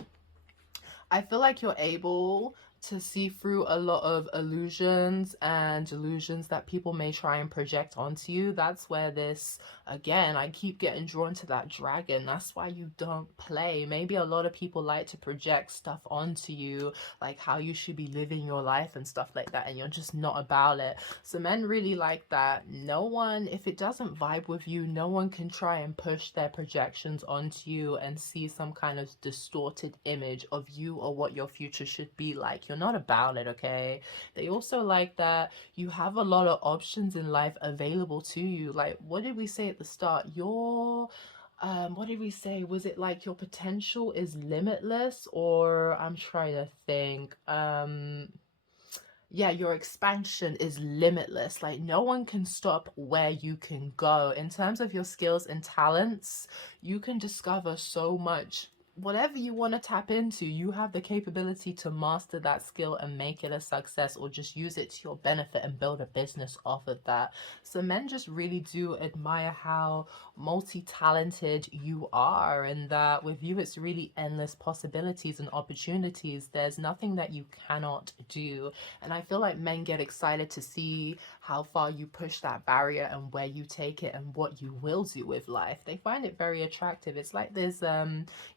I feel like you're able to see through a lot of illusions and delusions that people may try and project onto you. That's where this, again, I keep getting drawn to that dragon. That's why you don't play. Maybe a lot of people like to project stuff onto you, like how you should be living your life and stuff like that, and you're just not about it. So men really like that. No one, if it doesn't vibe with you, no one can try and push their projections onto you and see some kind of distorted image of you or what your future should be like. You're not about it, okay? They also like that you have a lot of options in life available to you. Like, what did we say at the start? Your what did we say? Was it like your potential is limitless, or I'm trying to think. Yeah, your expansion is limitless. Like, no one can stop where you can go. In terms of your skills and talents, you can discover so much. Whatever you want to tap into, you have the capability to master that skill and make it a success, or just use it to your benefit and build a business off of that. So men just really do admire how multi-talented you are, and that with you it's really endless possibilities and opportunities. There's nothing that you cannot do. And I feel like men get excited to see how far you push that barrier and where you take it and what you will do with life. They find it very attractive. It's like there's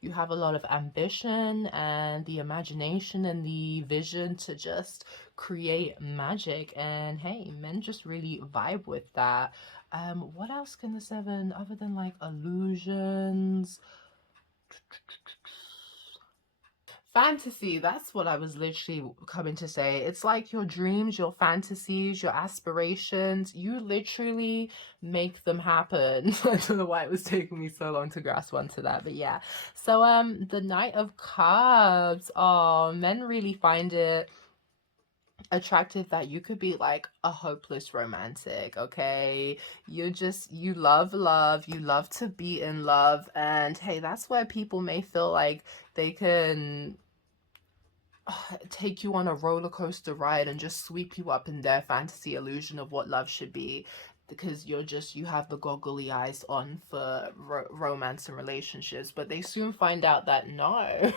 you have a lot of ambition and the imagination and the vision to just create magic, and hey, men just really vibe with that. What else can the seven, other than like illusions? Fantasy, that's what I was literally coming to say. It's like your dreams, your fantasies, your aspirations, you literally make them happen. I don't know why it was taking me so long to grasp onto that, but yeah. So the Knight of Cups, oh, men really find it attractive that you could be like a hopeless romantic, okay? You love love, you love to be in love, and hey, that's where people may feel like they can take you on a roller coaster ride and just sweep you up in their fantasy illusion of what love should be, because you have the goggly eyes on for romance and relationships, but they soon find out that no.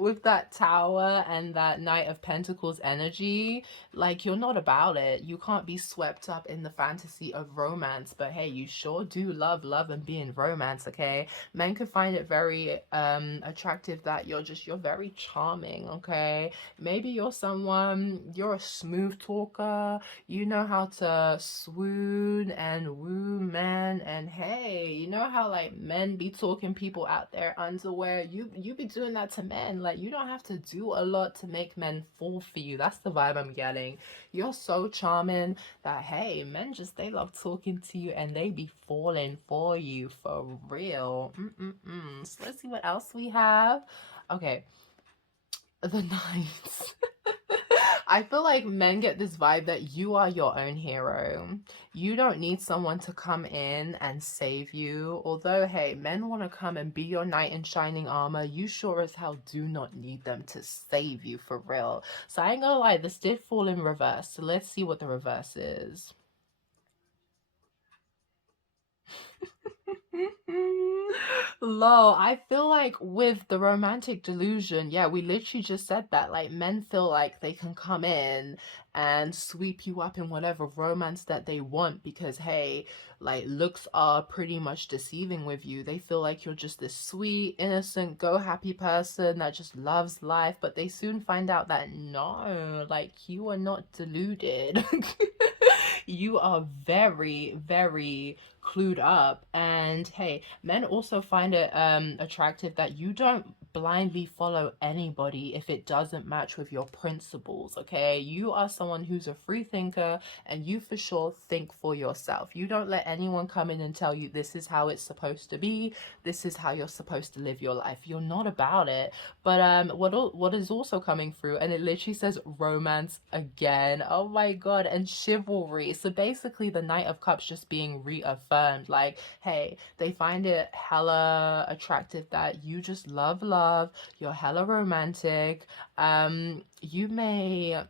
with that Tower and that Knight of Pentacles energy, like, you're not about it. You can't be swept up in the fantasy of romance, but hey, you sure do love and be in romance, okay? Men could find it very attractive that you're very charming, okay? Maybe you're a smooth talker, you know how to swoon and woo men, and hey, you know how like men be talking people out their underwear, you be doing that to men. Like, you don't have to do a lot to make men fall for you. That's the vibe I'm getting. You're so charming that hey, men just, they love talking to you and they be falling for you for real. So let's see what else we have. Okay, the Knights. I feel like men get this vibe that you are your own hero. You don't need someone to come in and save you. Although, hey, men want to come and be your knight in shining armor, you sure as hell do not need them to save you for real. So I ain't gonna lie, this did fall in reverse. So let's see what the reverse is. Lol, I feel like with the romantic delusion, yeah, we literally just said that. Like, men feel like they can come in and sweep you up in whatever romance that they want because, hey, like, looks are pretty much deceiving with you. They feel like you're just this sweet, innocent, go happy person that just loves life, but they soon find out that no, like, you are not deluded. You are very, very clued up. And hey, men also find it attractive that you don't blindly follow anybody if it doesn't match with your principles, okay? You are someone who's a free thinker, and you for sure think for yourself. You don't let anyone come in and tell you this is how it's supposed to be, this is how you're supposed to live your life. You're not about it. But what is also coming through, and it literally says romance again, oh my god, and chivalry. So basically the Knight of Cups just being reaffirmed, like, hey, they find it hella attractive that you just love, you're hella romantic. You may,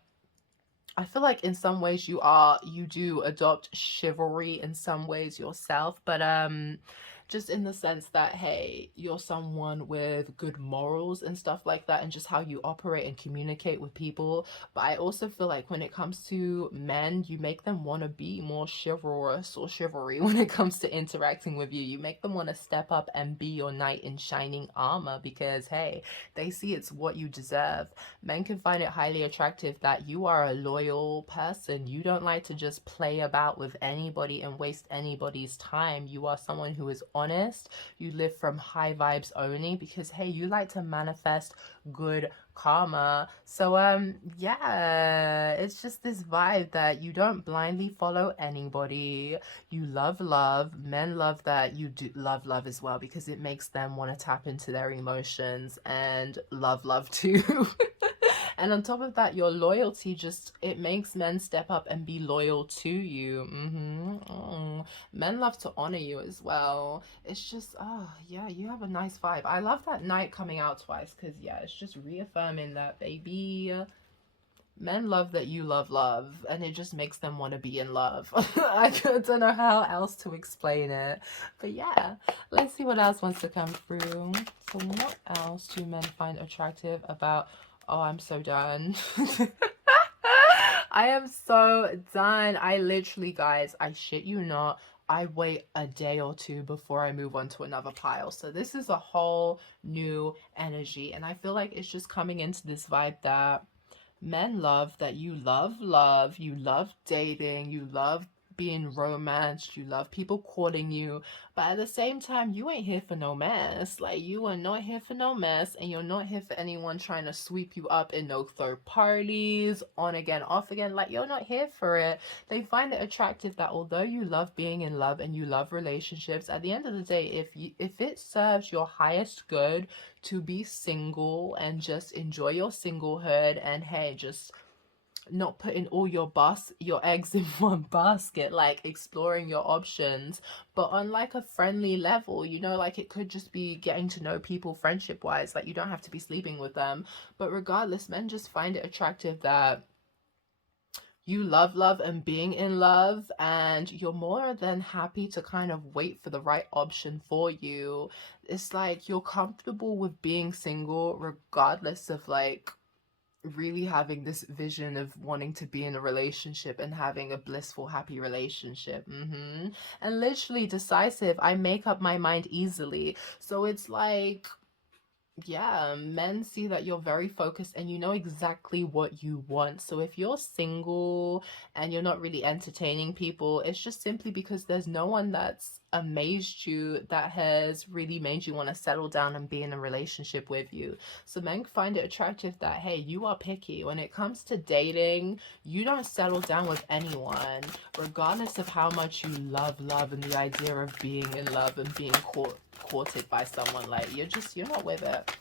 I feel like in some ways you do adopt chivalry in some ways yourself, but just in the sense that hey, you're someone with good morals and stuff like that, and just how you operate and communicate with people. But I also feel like when it comes to men, you make them want to be more chivalrous or chivalry when it comes to interacting with you. You make them want to step up and be your knight in shining armor because hey, they see it's what you deserve. Men can find it highly attractive that you are a loyal person. You don't like to just play about with anybody and waste anybody's time. You are someone who is honest. You live from high vibes only because hey, you like to manifest good karma. So yeah, it's just this vibe that you don't blindly follow anybody. You love. Men love that you do love as well because it makes them want to tap into their emotions and love too. And on top of that, your loyalty just, it makes men step up and be loyal to you. Men love to honor you as well. It's just, oh yeah, you have a nice vibe. I love that Knight coming out twice because yeah, it's just reaffirming that, baby, men love that you love, and it just makes them want to be in love. I don't know how else to explain it. But yeah, let's see what else wants to come through. So what else do men find attractive about... Oh, I'm so done. I am so done. I literally, guys, I shit you not, I wait a day or two before I move on to another pile. So this is a whole new energy, and I feel like it's just coming into this vibe that men love that you love, you love dating, you love being romanced, you love people courting you, but at the same time, you ain't here for no mess. Like, you are not here for no mess, and you're not here for anyone trying to sweep you up in no third parties, on again, off again. Like, you're not here for it. They find it attractive that although you love being in love and you love relationships, at the end of the day, if it serves your highest good to be single and just enjoy your singlehood, and hey, just not putting all your eggs in one basket, like exploring your options, but on like a friendly level, you know, like it could just be getting to know people friendship wise, like you don't have to be sleeping with them. But regardless, men just find it attractive that you love and being in love, and you're more than happy to kind of wait for the right option for you. It's like you're comfortable with being single regardless of like really having this vision of wanting to be in a relationship and having a blissful, happy relationship. And literally decisive. I make up my mind easily. So it's like, yeah, men see that you're very focused and you know exactly what you want. So if you're single and you're not really entertaining people, it's just simply because there's no one that's amazed you, that has really made you want to settle down and be in a relationship with you. So men find it attractive that, hey, you are picky. When it comes to dating, you don't settle down with anyone, regardless of how much you love and the idea of being in love and being courted by someone. Like, you're not with it.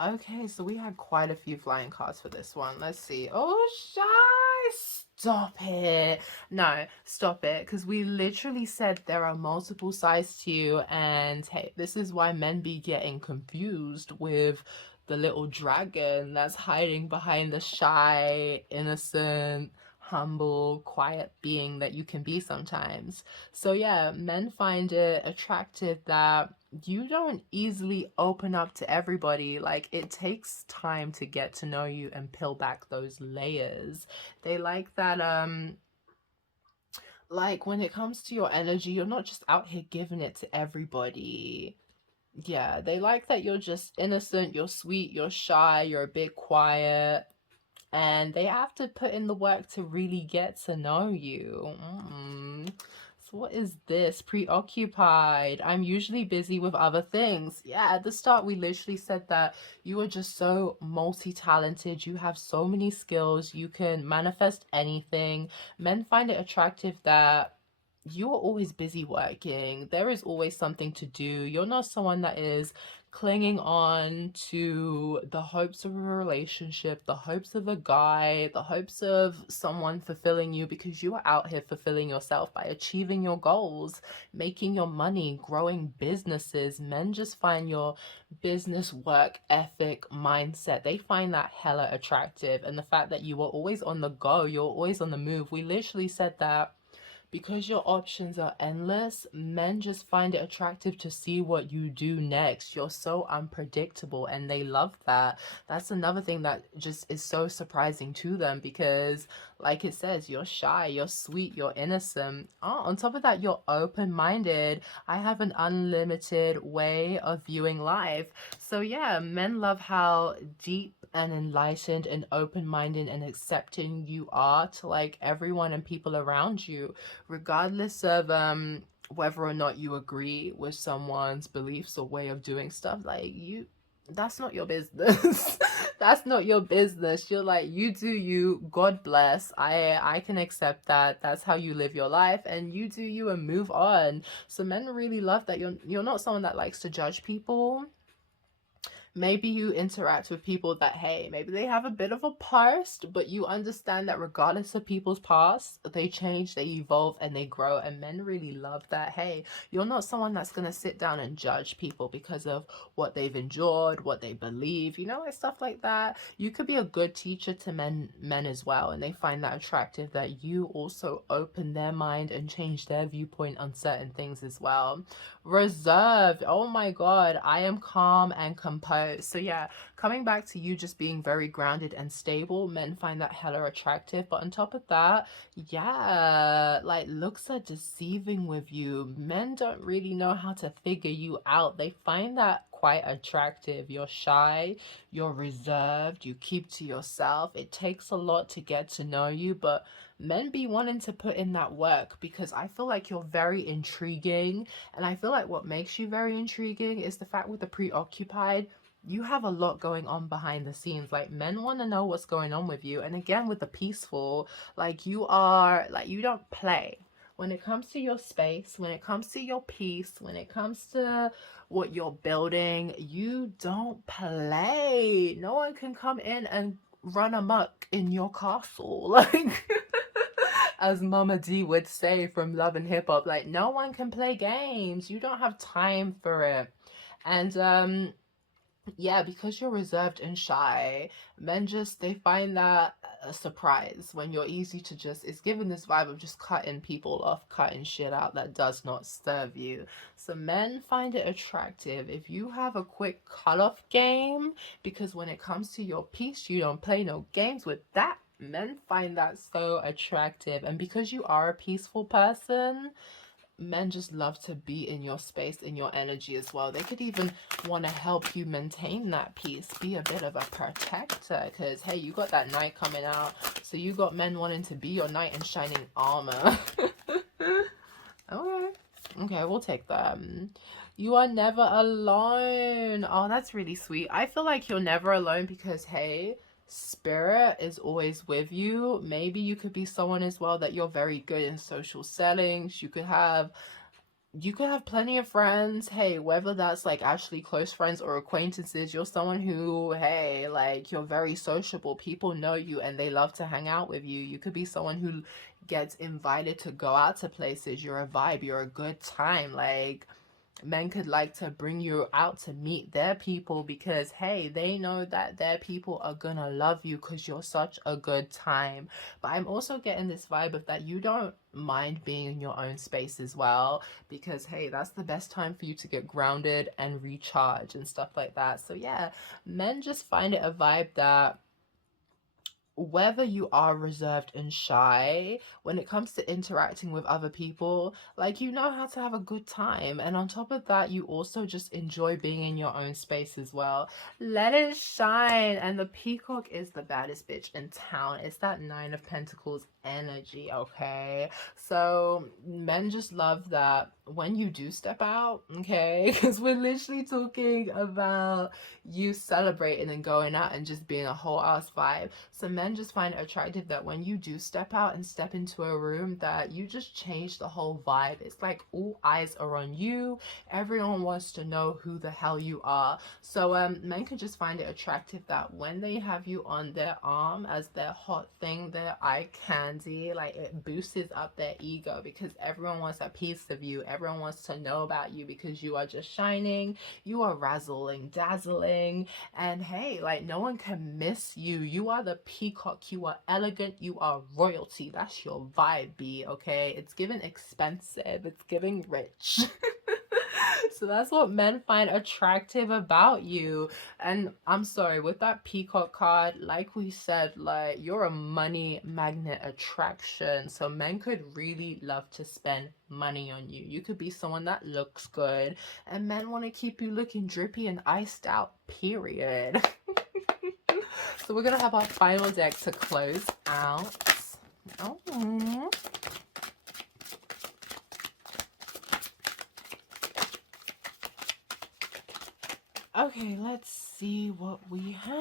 Okay, so we had quite a few flying cards for this one. Let's see. Oh, shy, stop it. No, stop it, because we literally said there are multiple sides to you, and hey, this is why men be getting confused with the little dragon that's hiding behind the shy, innocent, humble, quiet being that you can be sometimes. So yeah, men find it attractive that you don't easily open up to everybody. Like, it takes time to get to know you and peel back those layers. They like that like when it comes to your energy, you're not just out here giving it to everybody. Yeah, they like that you're just innocent, you're sweet, you're shy, you're a bit quiet, and they have to put in the work to really get to know you. So what is this? Preoccupied. I'm usually busy with other things. Yeah, at the start we literally said that you are just so multi-talented. You have so many skills. You can manifest anything. Men find it attractive that you are always busy working. There is always something to do. You're not someone that is clinging on to the hopes of a relationship, the hopes of a guy, the hopes of someone fulfilling you, because you are out here fulfilling yourself by achieving your goals, making your money, growing businesses. Men just find your business work ethic mindset. They find that hella attractive. And the fact that you are always on the go, you're always on the move. We literally said that because your options are endless, men just find it attractive to see what you do next. You're so unpredictable, and they love that. That's another thing that just is so surprising to them, because like it says, you're shy, you're sweet, you're innocent. Oh, on top of that, you're open-minded. I have an unlimited way of viewing life. So yeah, men love how deep and enlightened and open-minded and accepting you are to like everyone and people around you, regardless of whether or not you agree with someone's beliefs or way of doing stuff. Like, that's not your business. That's not your business. You're like, you do you, God bless. I can accept that. That's how you live your life, and you do you and move on. So men really love that you're not someone that likes to judge people. Maybe you interact with people that, hey, maybe they have a bit of a past, but you understand that regardless of people's past, they change, they evolve, and they grow. And men really love that, hey, you're not someone that's going to sit down and judge people because of what they've endured, what they believe, like stuff like that. You could be a good teacher to men as well, and they find that attractive that you also open their mind and change their viewpoint on certain things as well. Reserved. Oh my God, I am calm and composed. So yeah, coming back to you just being very grounded and stable, men find that hella attractive. But on top of that, yeah, like, looks are deceiving with you. Men don't really know how to figure you out. They find that quite attractive. You're shy, you're reserved, you keep to yourself. It takes a lot to get to know you, but men be wanting to put in that work, because I feel like you're very intriguing. And I feel like what makes you very intriguing is the fact with the preoccupied, you have a lot going on behind the scenes. Like, men want to know what's going on with you. And again, with the peaceful, like, you don't play when it comes to your space, when it comes to your peace, when it comes to what you're building. You don't play. No one can come in and run amok in your castle, like as Mama D would say from Love and Hip Hop. Like, no one can play games. You don't have time for it. And Yeah, because you're reserved and shy, men just, they find that a surprise when you're easy to just, it's given this vibe of just cutting people off, cutting shit out that does not serve you. So men find it attractive if you have a quick cut-off game, because when it comes to your peace, you don't play no games with that. Men find that so attractive. And because you are a peaceful person, men just love to be in your space, in your energy as well. They could even want to help you maintain that peace, be a bit of a protector, because hey, you got that knight coming out, so you got men wanting to be your knight in shining armor. Okay, okay, we'll take them. You are never alone. Oh, that's really sweet. I feel like you're never alone because hey, spirit is always with you. Maybe you could be someone as well that you're very good in social settings. You could have plenty of friends. Hey, whether that's like actually close friends or acquaintances, you're someone who, hey, like you're very sociable. People know you and they love to hang out with you. You could be someone who gets invited to go out to places. You're a vibe, you're a good time. Like, men could like to bring you out to meet their people because hey, they know that their people are gonna love you because you're such a good time. But I'm also getting this vibe of that you don't mind being in your own space as well, because hey, that's the best time for you to get grounded and recharge and stuff like that. So yeah, men just find it a vibe that whether you are reserved and shy, when it comes to interacting with other people, like you know how to have a good time. And on top of that, you also just enjoy being in your own space as well. Let it shine. And the peacock is the baddest bitch in town. It's that Nine of Pentacles energy, okay? So men just love that when you do step out, okay? Because we're literally talking about you celebrating and going out and just being a whole ass vibe. So men just find it attractive that when you do step out and step into a room, that you just change the whole vibe. It's like all eyes are on you. Everyone wants to know who the hell you are. So men can just find it attractive that when they have you on their arm as their hot thing, their eye candy, like it boosts up their ego because everyone wants a piece of you. Everyone wants to know about you because you are just shining. You are razzling, dazzling, and hey, like no one can miss you. You are the peacock. You are elegant. You are royalty. That's your vibe, B, okay? It's giving expensive. It's giving rich. So that's what men find attractive about you. And I'm sorry, with that peacock card, like we said, like you're a money magnet attraction. So men could really love to spend money on you. You could be someone that looks good, and men want to keep you looking drippy and iced out, period. So we're gonna have our final deck to close out. Oh. Okay, let's see what we have.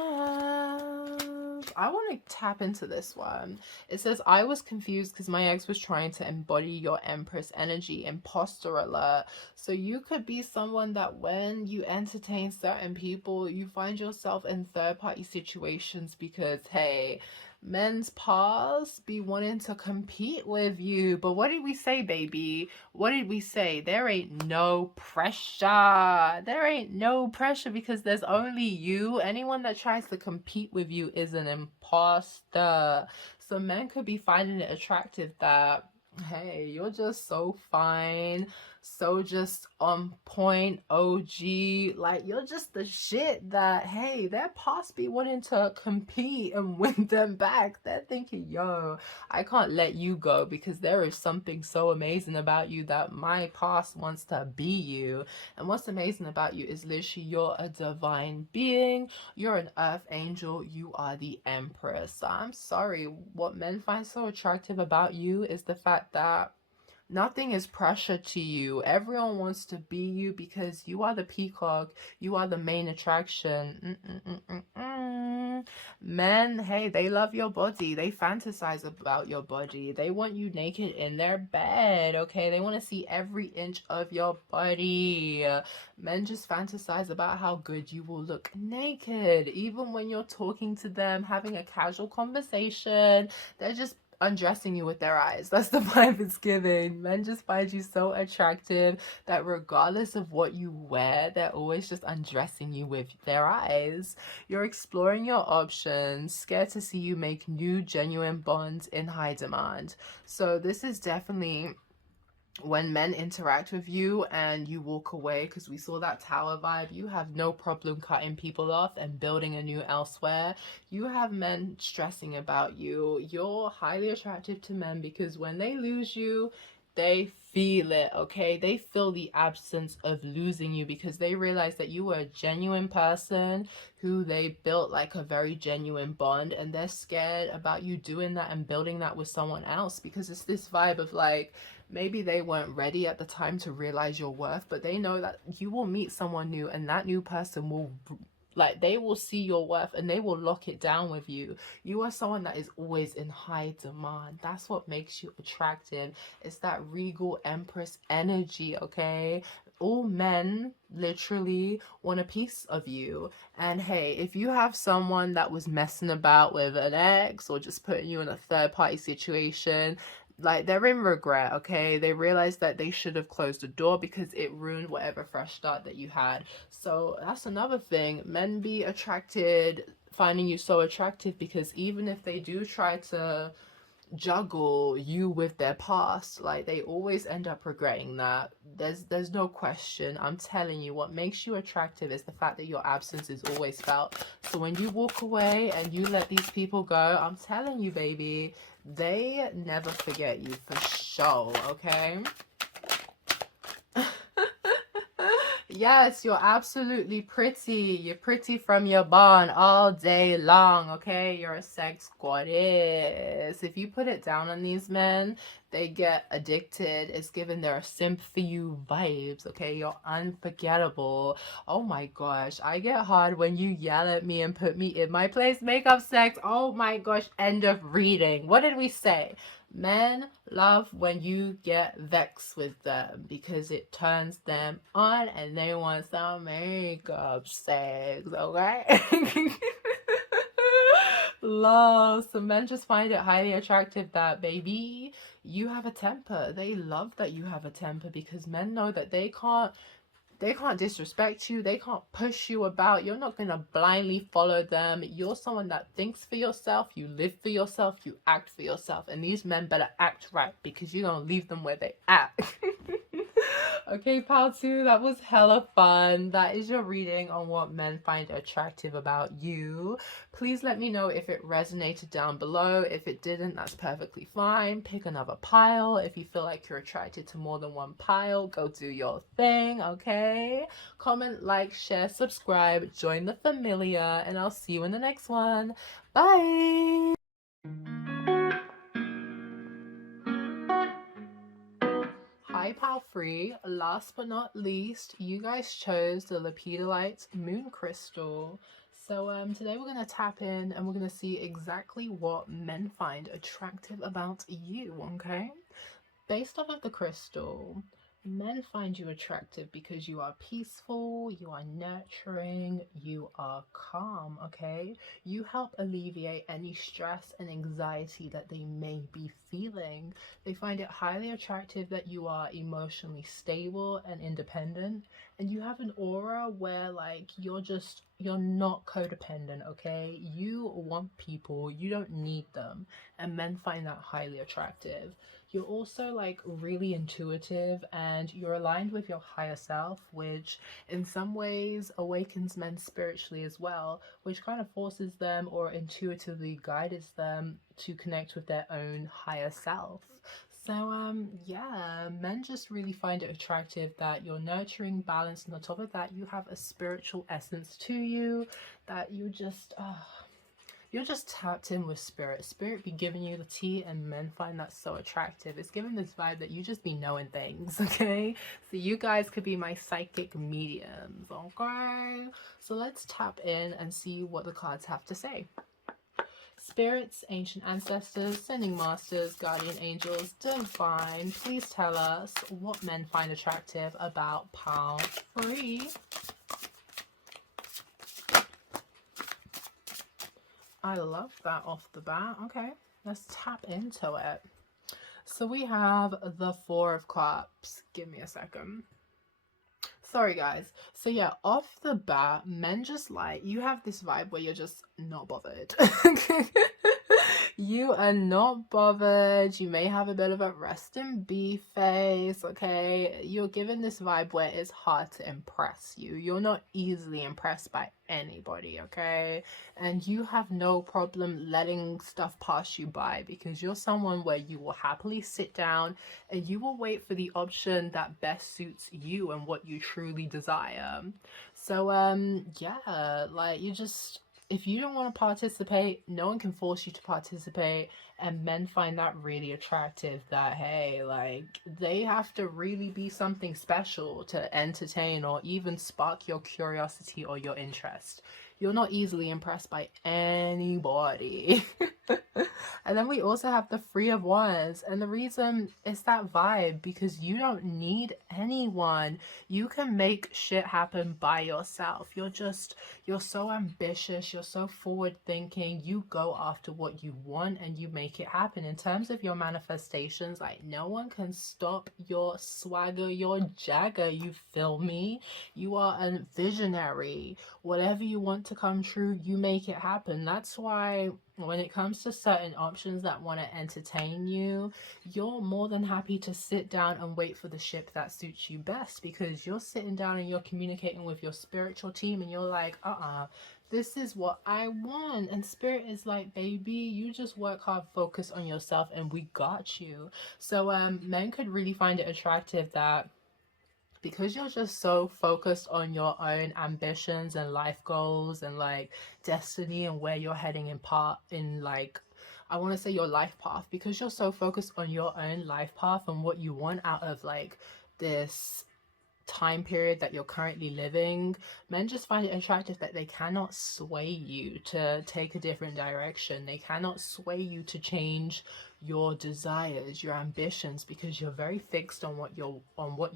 I want to tap into this one. It says, I was confused because my ex was trying to embody your Empress energy, imposter alert. So you could be someone that when you entertain certain people, you find yourself in third-party situations because, hey, men's past be wanting to compete with you. But what did we say, baby? What did we say? There ain't no pressure. There ain't no pressure because there's only you. Anyone that tries to compete with you is an imposter. So men could be finding it attractive that, hey, you're just so fine, so just on point, OG, like you're just the shit that, hey, their past be wanting to compete and win them back. They're thinking, yo, I can't let you go because there is something so amazing about you that my past wants to be you. And what's amazing about you is literally you're a divine being, you're an earth angel, you are the empress. So I'm sorry, what men find so attractive about you is the fact that nothing is pressure to you. Everyone wants to be you because you are the peacock. You are the main attraction. Men, hey, they love your body. They fantasize about your body. They want you naked in their bed, okay? They want to see every inch of your body. Men just fantasize about how good you will look naked. Even when you're talking to them, having a casual conversation, they're just undressing you with their eyes. That's the vibe it's giving. Men just find you so attractive that regardless of what you wear, they're always just undressing you with their eyes. You're exploring your options, scared to see you make new genuine bonds in high demand. So this is definitely when men interact with you and you walk away, because we saw that tower vibe, you have no problem cutting people off and building a new elsewhere. You have men stressing about you. You're highly attractive to men because when they lose you, they feel it, okay? They feel the absence of losing you because they realize that you were a genuine person who they built like a very genuine bond, and they're scared about you doing that and building that with someone else because it's this vibe of like, maybe they weren't ready at the time to realize your worth, but they know that you will meet someone new and that new person will, like, they will see your worth and they will lock it down with you. You are someone that is always in high demand. That's what makes you attractive. It's that regal empress energy, okay? All men literally want a piece of you. And hey, if you have someone that was messing about with an ex or just putting you in a third party situation, like, they're in regret, okay? They realize that they should have closed the door because it ruined whatever fresh start that you had. So that's another thing. Men be attracted, finding you so attractive because even if they do try to juggle you with their past, like, they always end up regretting that. There's no question. I'm telling you, what makes you attractive is the fact that your absence is always felt. So when you walk away and you let these people go, I'm telling you, baby, they never forget you for sure, okay? Yes, you're absolutely pretty. You're pretty from your barn all day long, okay? You're a sex goddess. If you put it down on these men, they get addicted. It's given their simp for you vibes, okay? You're unforgettable. Oh my gosh, I get hard when you yell at me and put me in my place. Makeup sex. Oh my gosh, end of reading. What did we say? Men love when you get vexed with them because it turns them on and they want some makeup sex, okay? Love. So men just find it highly attractive that, baby, you have a temper. They love that you have a temper because men know that they can't disrespect you. They can't push you about. You're not going to blindly follow them. You're someone that thinks for yourself. You live for yourself. You act for yourself. And these men better act right because you're going to leave them where they at. Okay, part 2, that was hella fun. That is your reading on what men find attractive about you. Please let me know if it resonated down below. If it didn't, that's perfectly fine. Pick another pile. If you feel like you're attracted to more than one pile, go do your thing, okay? Comment, like, share, subscribe, join the familia, and I'll see you in the next one. Bye! Hi, pal free. Last but not least, you guys chose the lepidolite moon crystal. So today we're going to tap in and we're going to see exactly what men find attractive about you, okay? Based off of the crystal, men find you attractive because you are peaceful, you are nurturing, you are calm, okay? You help alleviate any stress and anxiety that they may be feeling. They find it highly attractive that you are emotionally stable and independent, and you have an aura where, like, you're not codependent, okay? You want people, you don't need them, and men find that highly attractive. You're also, like, really intuitive and you're aligned with your higher self, which in some ways awakens men spiritually as well, which kind of forces them or intuitively guides them to connect with their own higher self. So yeah, men just really find it attractive that you're nurturing, balanced, and on top of that you have a spiritual essence to you, that you're just tapped in with spirit. Spirit be giving you the tea, and men find that so attractive. It's giving this vibe that you just be knowing things, okay? So you guys could be my psychic mediums, okay? So let's tap in and see what the cards have to say. Spirits, ancient ancestors, sending masters, guardian angels, divine, please tell us what men find attractive about pile 3. I love that off the bat. Okay, Let's tap into it. So we have the Four of Cups. Give me a second. Sorry guys. So yeah, off the bat, men just like, you have this vibe where you're just not bothered. You are not bothered. You may have a bit of a rest and be face, okay? You're given this vibe where it's hard to impress you. You're not easily impressed by anybody, okay? And you have no problem letting stuff pass you by because you're someone where you will happily sit down and you will wait for the option that best suits you and what you truly desire. So yeah, like, you just, if you don't want to participate, no one can force you to participate. And men find that really attractive, that hey, like, they have to really be something special to entertain or even spark your curiosity or your interest. You're not easily impressed by anybody. And then we also have the Three of Wands, and the reason is that vibe, because you don't need anyone. You can make shit happen by yourself. You're so ambitious, you're so forward thinking, you go after what you want and you make it happen. In terms of your manifestations, like, no one can stop your swagger, your jagger, you feel me? You are a visionary. Whatever you want to come true, you make it happen. That's why when it comes to certain options that want to entertain you, you're more than happy to sit down and wait for the ship that suits you best, because you're sitting down and you're communicating with your spiritual team and you're like, this is what I want. And spirit is like, baby, you just work hard, focus on yourself, and we got you. So men could really find it attractive that because you're just so focused on your own ambitions and life goals and like destiny and where you're heading in part in, like, I want to say your life path, because you're so focused on your own life path and what you want out of like this time period that you're currently living, men just find it attractive that they cannot sway you to take a different direction. They cannot sway you to change your desires, your ambitions, because you're very fixed on what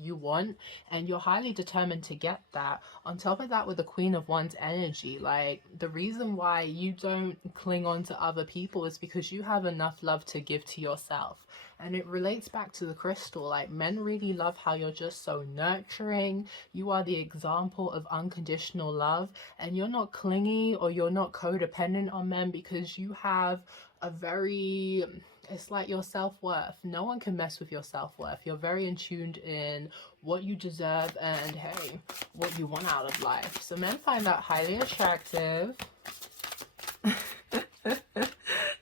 you want, and you're highly determined to get that. On top of that, with the Queen of Wands energy, like, the reason why you don't cling on to other people is because you have enough love to give to yourself. And it relates back to the crystal. Like, men really love how you're just so nurturing. You are the example of unconditional love, and you're not clingy or you're not codependent on men, because you have a very, it's like your self-worth. No one can mess with your self-worth. You're very in tuned in what you deserve and, hey, what you want out of life. So men find that highly attractive.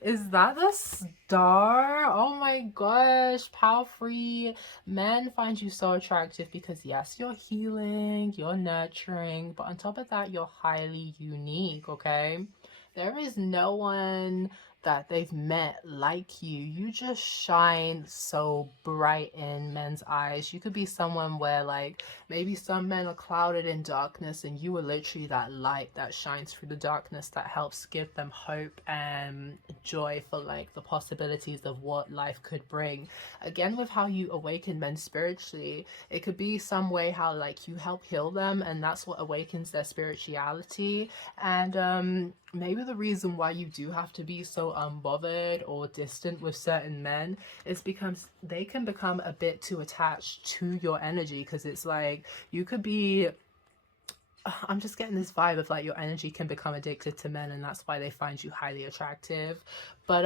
Is that the star? Oh my gosh, power free. Men find you so attractive because yes, you're healing, you're nurturing, but on top of that, you're highly unique, okay? There is no one that they've met like you. You just shine so bright in men's eyes. You could be someone where, like, maybe some men are clouded in darkness and you are literally that light that shines through the darkness, that helps give them hope and joy for like the possibilities of what life could bring. Again, with how you awaken men spiritually, it could be some way how like you help heal them, and that's what awakens their spirituality. And maybe the reason why you do have to be so unbothered or distant with certain men is because they can become a bit too attached to your energy, because it's like you could be, I'm just getting this vibe of like your energy can become addicted to men, and that's why they find you highly attractive. But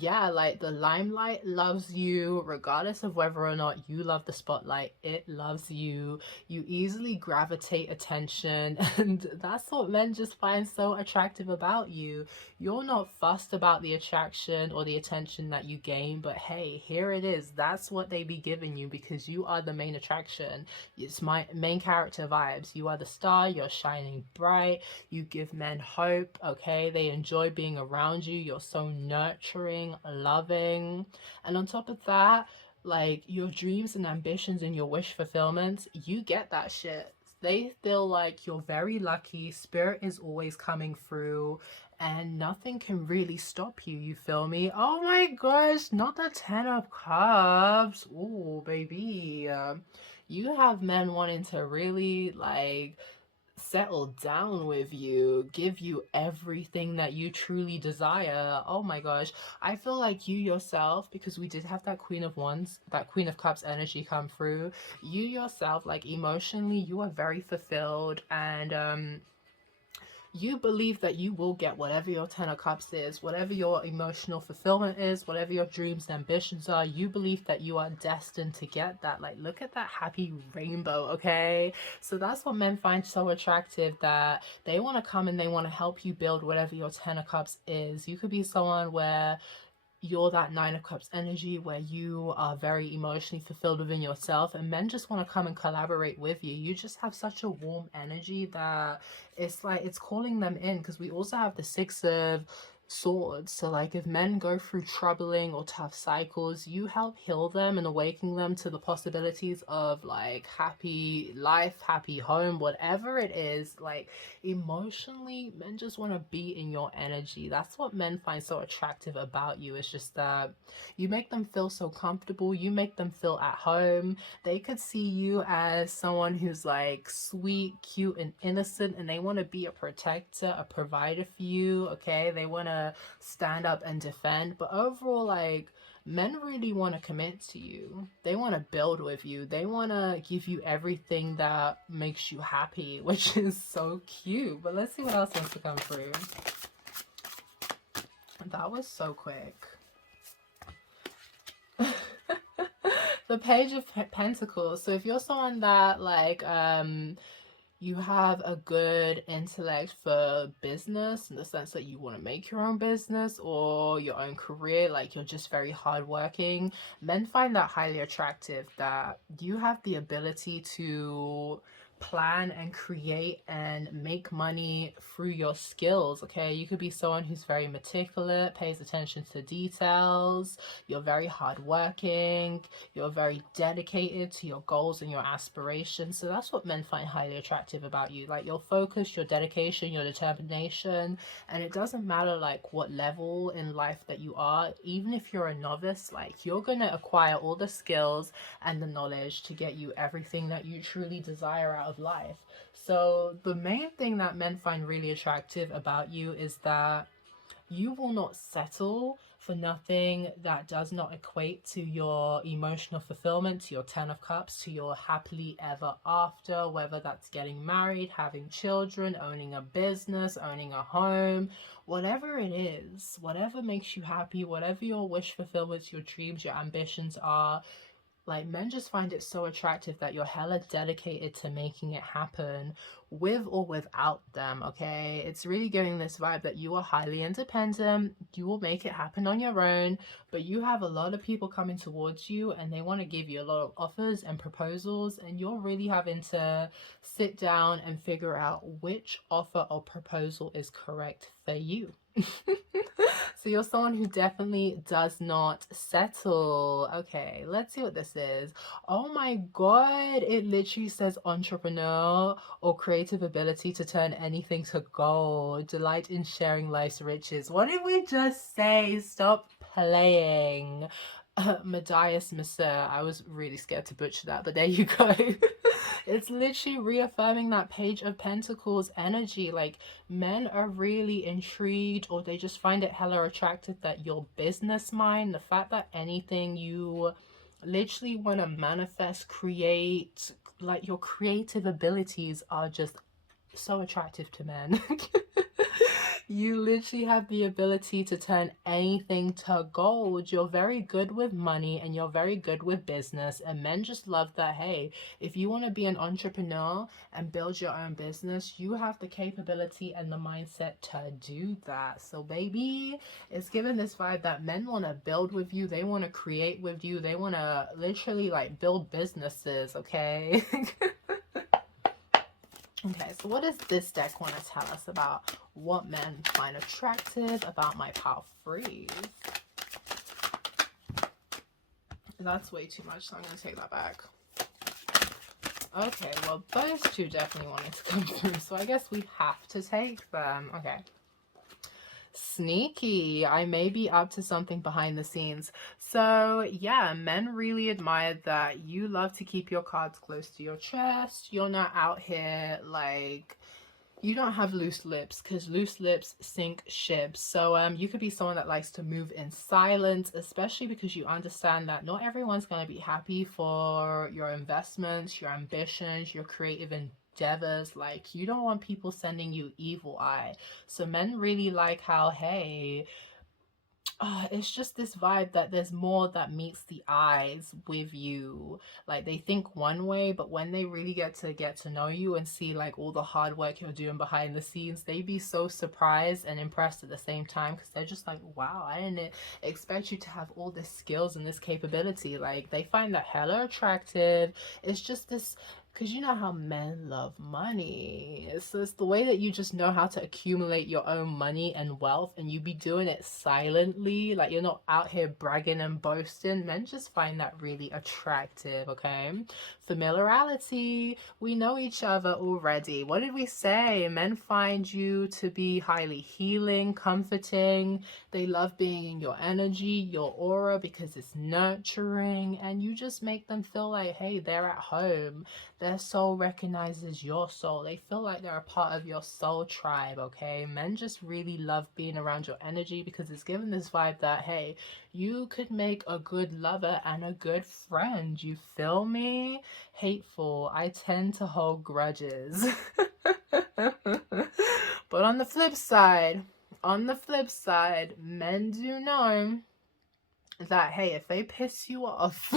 yeah, like the limelight loves you regardless of whether or not you love the spotlight. It loves you. You easily gravitate attention, and that's what men just find so attractive about you. You're not fussed about the attraction or the attention that you gain, but hey, here it is. That's what they be giving you, because you are the main attraction. It's my main character vibes. You are the star, you're shining bright, you give men hope, okay? They enjoy being around you. You're so nurturing, loving, and on top of that, like, your dreams and ambitions and your wish fulfillments, you get that shit. They feel like you're very lucky. Spirit is always coming through, and nothing can really stop you. You feel me? Oh my gosh, not the 10 of Cups. Ooh, baby. You have men wanting to really like settle down with you, give you everything that you truly desire. Oh my gosh, I feel like you yourself, because we did have that Queen of Wands, that Queen of Cups energy come through, you yourself, like emotionally, you are very fulfilled, and you believe that you will get whatever your Ten of Cups is, whatever your emotional fulfillment is, whatever your dreams and ambitions are. You believe that you are destined to get that. Like, look at that happy rainbow, okay? So that's what men find so attractive, that they want to come and they want to help you build whatever your Ten of Cups is. You could be someone where you're that Nine of Cups energy, where you are very emotionally fulfilled within yourself, and men just want to come and collaborate with you. You just have such a warm energy that it's like it's calling them in, because we also have the Six of Swords. So like if men go through troubling or tough cycles, you help heal them and awaken them to the possibilities of like happy life, happy home, whatever it is. Like emotionally, men just want to be in your energy. That's what men find so attractive about you. It's just that you make them feel so comfortable, you make them feel at home. They could see you as someone who's like sweet, cute, and innocent, and they want to be a protector, a provider for you, okay? They want to stand up and defend. But overall, like, men really want to commit to you. They want to build with you. They want to give you everything that makes you happy, which is so cute. But let's see what else wants to come through. That was so quick. The Page of Pentacles. So if you're someone that like you have a good intellect for business, in the sense that you want to make your own business or your own career, like you're just very hardworking, men find that highly attractive, that you have the ability to plan and create and make money through your skills, okay? You could be someone who's very meticulous, pays attention to details, you're very hardworking, you're very dedicated to your goals and your aspirations. So that's what men find highly attractive about you, like your focus, your dedication, your determination. And it doesn't matter like what level in life that you are, even if you're a novice, like you're gonna acquire all the skills and the knowledge to get you everything that you truly desire out of life. So the main thing that men find really attractive about you is that you will not settle for nothing that does not equate to your emotional fulfillment, to your Ten of Cups, to your happily ever after, whether that's getting married, having children, owning a business, owning a home, whatever it is, whatever makes you happy, whatever your wish fulfillments, your dreams, your ambitions are. Like, men just find it so attractive that you're hella dedicated to making it happen, with or without them, okay? It's really giving this vibe that you are highly independent, you will make it happen on your own, but you have a lot of people coming towards you and they want to give you a lot of offers and proposals, and you're really having to sit down and figure out which offer or proposal is correct for you. So you're someone who definitely does not settle. Okay, let's see what this is. Oh my god, it literally says entrepreneur or creative ability to turn anything to gold, delight in sharing life's riches. What did we just say? Stop playing. ℚ𝕚𝕕𝕕. I was really scared to butcher that, but there you go. It's literally reaffirming that Page of Pentacles energy. Like, men are really intrigued, or they just find it hella attractive that your business mind, the fact that anything you literally want to manifest, create, like your creative abilities are just so attractive to men. You literally have the ability to turn anything to gold. You're very good with money and you're very good with business, and men just love that. Hey, if you want to be an entrepreneur and build your own business, you have the capability and the mindset to do that. So baby, it's given this vibe that men want to build with you, they want to create with you, they want to literally like build businesses, okay? Okay, so what does this deck want to tell us about what men find attractive about my pile freeze? That's way too much, so I'm going to take that back. Okay, well, those two definitely wanted to come through, so I guess we have to take them. Okay. Sneaky. I may be up to something behind the scenes. So yeah, men really admire that you love to keep your cards close to your chest. You're not out here like You don't have loose lips, because loose lips sink ships. So you could be someone that likes to move in silence, especially because you understand that not everyone's going to be happy for your investments, your ambitions, your creative endeavors. Like, you don't want people sending you evil eye. So men really like how, hey, it's just this vibe that there's more that meets the eyes with you. Like, they think one way, but when they really get to know you and see like all the hard work you're doing behind the scenes, they be so surprised and impressed at the same time, because they're just like, wow, I didn't expect you to have all this skills and this capability. Like, they find that hella attractive. It's just this, because you know how men love money. So it's the way that you just know how to accumulate your own money and wealth, and you be doing it silently. Like, you're not out here bragging and boasting. Men just find that really attractive, okay? Familiarity. We know each other already. What did we say? Men find you to be highly healing, comforting. They love being in your energy, your aura, because it's nurturing, and you just make them feel like, hey, they're at home. Their soul recognizes your soul. They feel like they're a part of your soul tribe, okay? Men just really love being around your energy, because it's given this vibe that, hey, you could make a good lover and a good friend. You feel me? Hateful. I tend to hold grudges. But on the flip side, men do know that, hey, if they piss you off,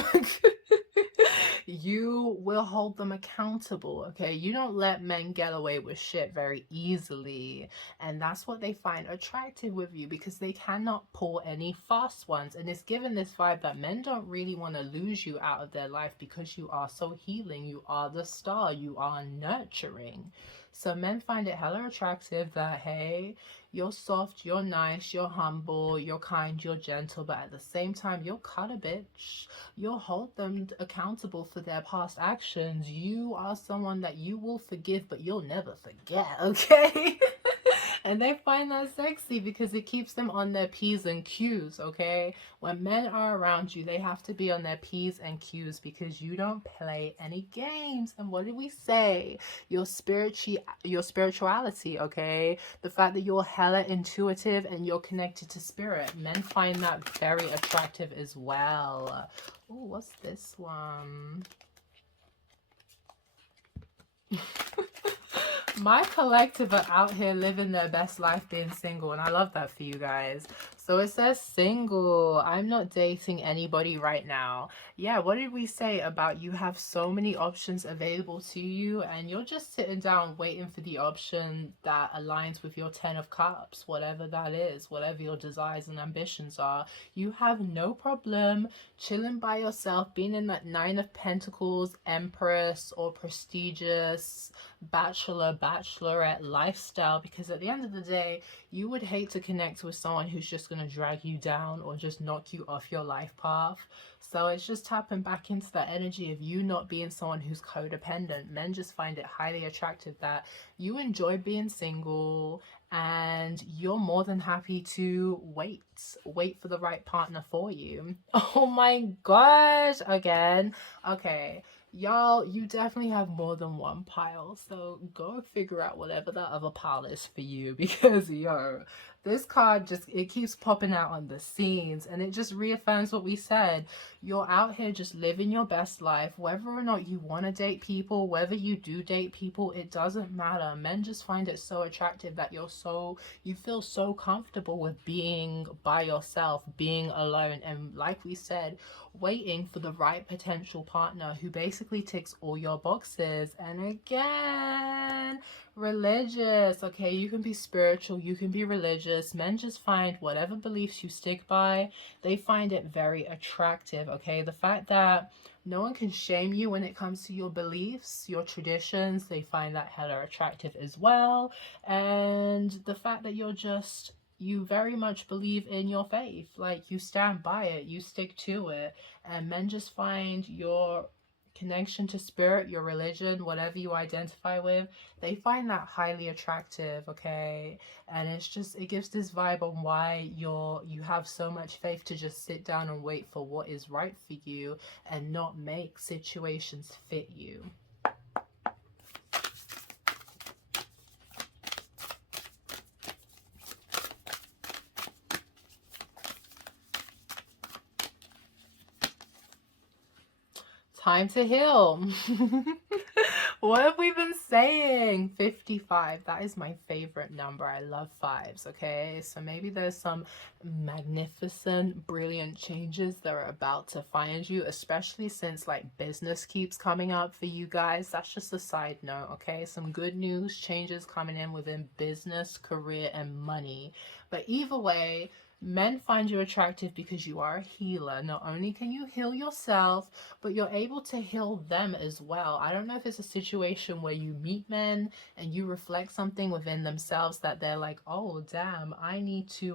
you will hold them accountable, okay? You don't let men get away with shit very easily, and that's what they find attractive with you, because they cannot pull any fast ones. And it's given this vibe that men don't really want to lose you out of their life, because you are so healing, you are the star, you are nurturing. So men find it hella attractive that, hey, you're soft, you're nice, you're humble, you're kind, you're gentle, but at the same time, you'll cut a bitch. You'll hold them accountable for their past actions. You are someone that you will forgive, but you'll never forget, okay? And they find that sexy, because it keeps them on their P's and Q's, okay? When men are around you, they have to be on their P's and Q's, because you don't play any games. And what did we say? Your spirituality, okay? The fact that you're hella intuitive and you're connected to spirit. Men find that very attractive as well. Oh, what's this one? My collective are out here living their best life being single, and I love that for you guys. So it says single. I'm not dating anybody right now. Yeah, what did we say about you have so many options available to you, and you're just sitting down waiting for the option that aligns with your 10 of cups, whatever that is, whatever your desires and ambitions are. You have no problem chilling by yourself, being in that 9 of Pentacles, Empress, or prestigious bachelorette lifestyle, because at the end of the day, you would hate to connect with someone who's just going to drag you down or just knock you off your life path. So it's just tapping back into that energy of you not being someone who's codependent. Men just find it highly attractive that you enjoy being single, and you're more than happy to wait for the right partner for you. Oh my gosh, again. Okay, y'all, you definitely have more than one pile, so go figure out whatever that other pile is for you, because yo, this card just, it keeps popping out on the scenes, and it just reaffirms what we said. You're out here just living your best life. Whether or not you want to date people, whether you do date people, it doesn't matter. Men just find it so attractive that you feel so comfortable with being by yourself, being alone, and like we said, waiting for the right potential partner who basically ticks all your boxes. And again, religious, okay? You can be spiritual, you can be religious. Men just find whatever beliefs you stick by, they find it very attractive, okay? The fact that no one can shame you when it comes to your beliefs, your traditions, they find that hella attractive as well. And the fact that you very much believe in your faith, like you stand by it, you stick to it. And men just find your connection to spirit, your religion, whatever you identify with, they find that highly attractive, okay? And it's just, it gives this vibe on why you have so much faith to just sit down and wait for what is right for you and not make situations fit you. Time to heal. What have we been saying? 55. That is my favorite number. I love fives, okay? So maybe there's some magnificent, brilliant changes that are about to find you, especially since like business keeps coming up for you guys. That's just a side note, okay? Some good news, changes coming in within business, career, and money. But either way, men find you attractive because you are a healer. Not only can you heal yourself, but you're able to heal them as well. I don't know if it's a situation where you meet men and you reflect something within themselves that they're like, oh damn, I need to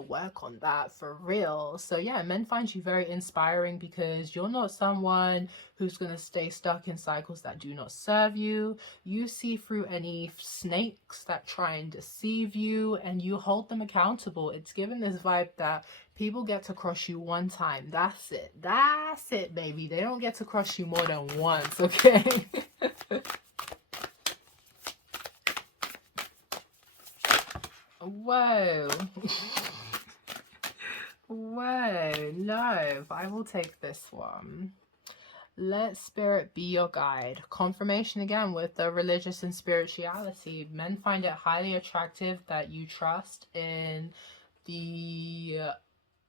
work on that for real. So yeah, men find you very inspiring because you're not someone who's going to stay stuck in cycles that do not serve you. You see through any snakes that try and deceive you, and you hold them accountable. It's given this vibe that people get to crush you one time. That's it. That's it, baby. They don't get to crush you more than once, okay? Whoa. Whoa, no, I will take this one. Let spirit be your guide. Confirmation again with the religious and spirituality. Men find it highly attractive that you trust in the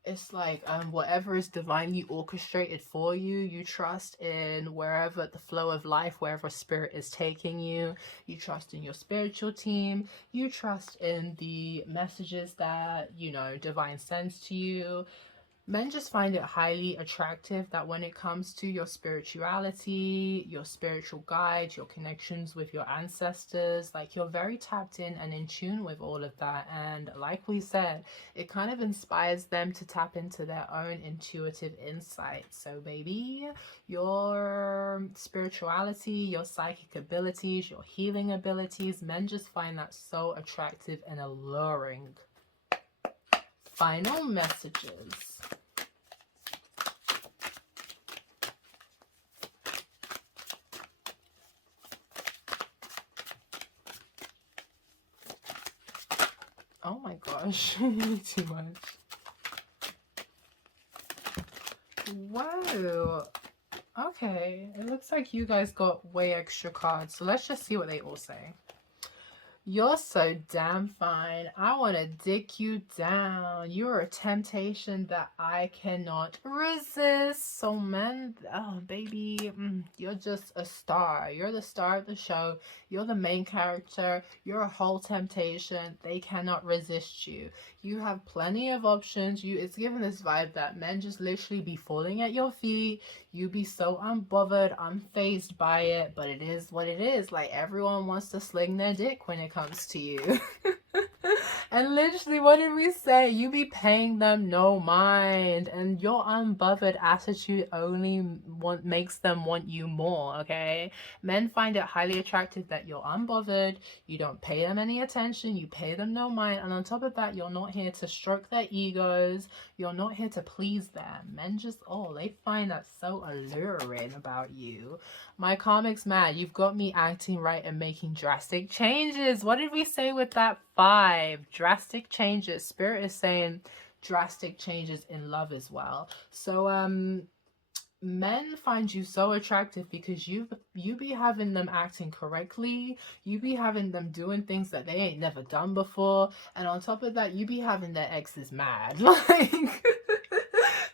it's like whatever is divinely orchestrated for you. You trust in wherever the flow of life, wherever spirit is taking you. You trust in your spiritual team. You trust in the messages that, you know, divine sends to you. Men just find it highly attractive that when it comes to your spirituality, your spiritual guide, your connections with your ancestors, like you're very tapped in and in tune with all of that. And like we said, it kind of inspires them to tap into their own intuitive insight. So baby, your spirituality, your psychic abilities, your healing abilities, men just find that so attractive and alluring. Final messages. Oh my gosh, too much. Whoa. Okay, it looks like you guys got way extra cards. So let's just see what they all say. You're so damn fine. I want to dick you down. You're a temptation that I cannot resist. So men, oh baby, you're just a star. You're the star of the show. You're the main character. You're a whole temptation. They cannot resist you. You have plenty of options. It's given this vibe that men just literally be falling at your feet. You be so unbothered, unfazed by it, but it is what it is. Like everyone wants to sling their dick when it comes to you. And literally, what did we say? You be paying them no mind, and your unbothered attitude only makes them want you more, okay? Men find it highly attractive that you're unbothered, you don't pay them any attention, you pay them no mind, and on top of that, you're not here to stroke their egos, you're not here to please them. Men just, oh, they find that so alluring about you. My karmic's mad. You've got me acting right and making drastic changes. What did we say with that 5? Drastic changes. Spirit is saying drastic changes in love as well. So men find you so attractive because you be having them acting correctly, you be having them doing things that they ain't never done before, and on top of that, you be having their exes mad. Like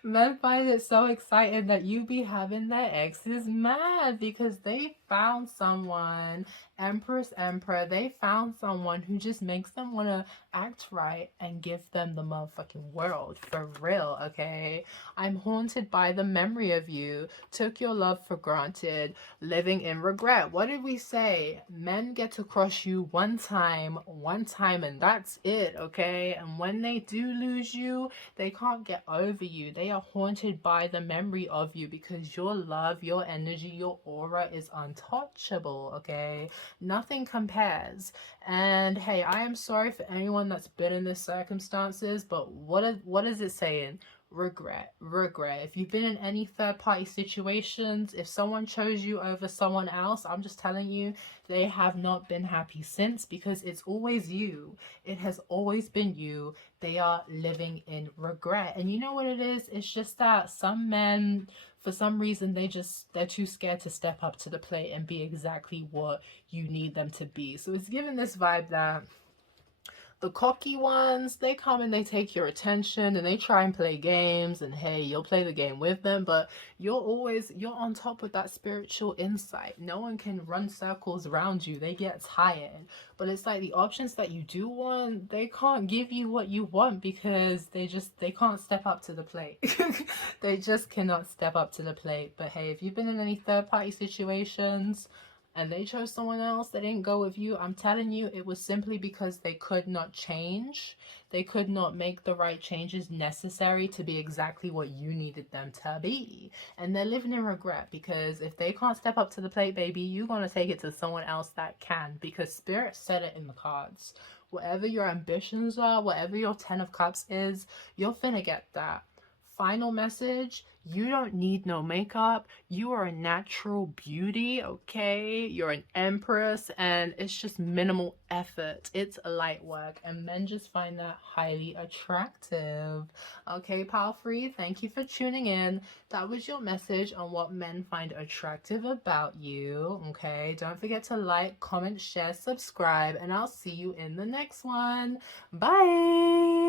men find it so exciting that you be having their exes mad because they found someone, Empress, Emperor, they found someone who just makes them want to act right and give them the motherfucking world, for real, okay? I'm haunted by the memory of you, took your love for granted, living in regret. What did we say? Men get to crush you one time, and that's it, okay? And when they do lose you, they can't get over you. They are haunted by the memory of you because your love, your energy, your aura is untouchable, okay? Nothing compares. And hey, I am sorry for anyone that's been in this circumstances, but what is it saying? regret. If you've been in any third-party situations, if someone chose you over someone else, I'm just telling you, they have not been happy since, because it's always you. It has always been you. They are living in regret. And you know what it is? It's just that some men, for some reason, they're too scared to step up to the plate and be exactly what you need them to be. So it's giving this vibe that the cocky ones, they come and they take your attention and they try and play games, and hey, you'll play the game with them, but you're on top with that spiritual insight. No one can run circles around you. They get tired. But it's like the options that you do want, they can't give you what you want because they can't step up to the plate. They just cannot step up to the plate. But hey, if you've been in any third party situations, and they chose someone else, they didn't go with you, I'm telling you, it was simply because they could not change. They could not make the right changes necessary to be exactly what you needed them to be. And they're living in regret, because if they can't step up to the plate, baby, you're going to take it to someone else that can, because Spirit said it in the cards. Whatever your ambitions are, whatever your 10 of Cups is, you're finna get that. Final message: you don't need no makeup. You are a natural beauty, okay? You're an empress, and it's just minimal effort. It's light work, and men just find that highly attractive. Okay, pal free, thank you for tuning in. That was your message on what men find attractive about you, okay? Don't forget to like, comment, share, subscribe, and I'll see you in the next one. Bye!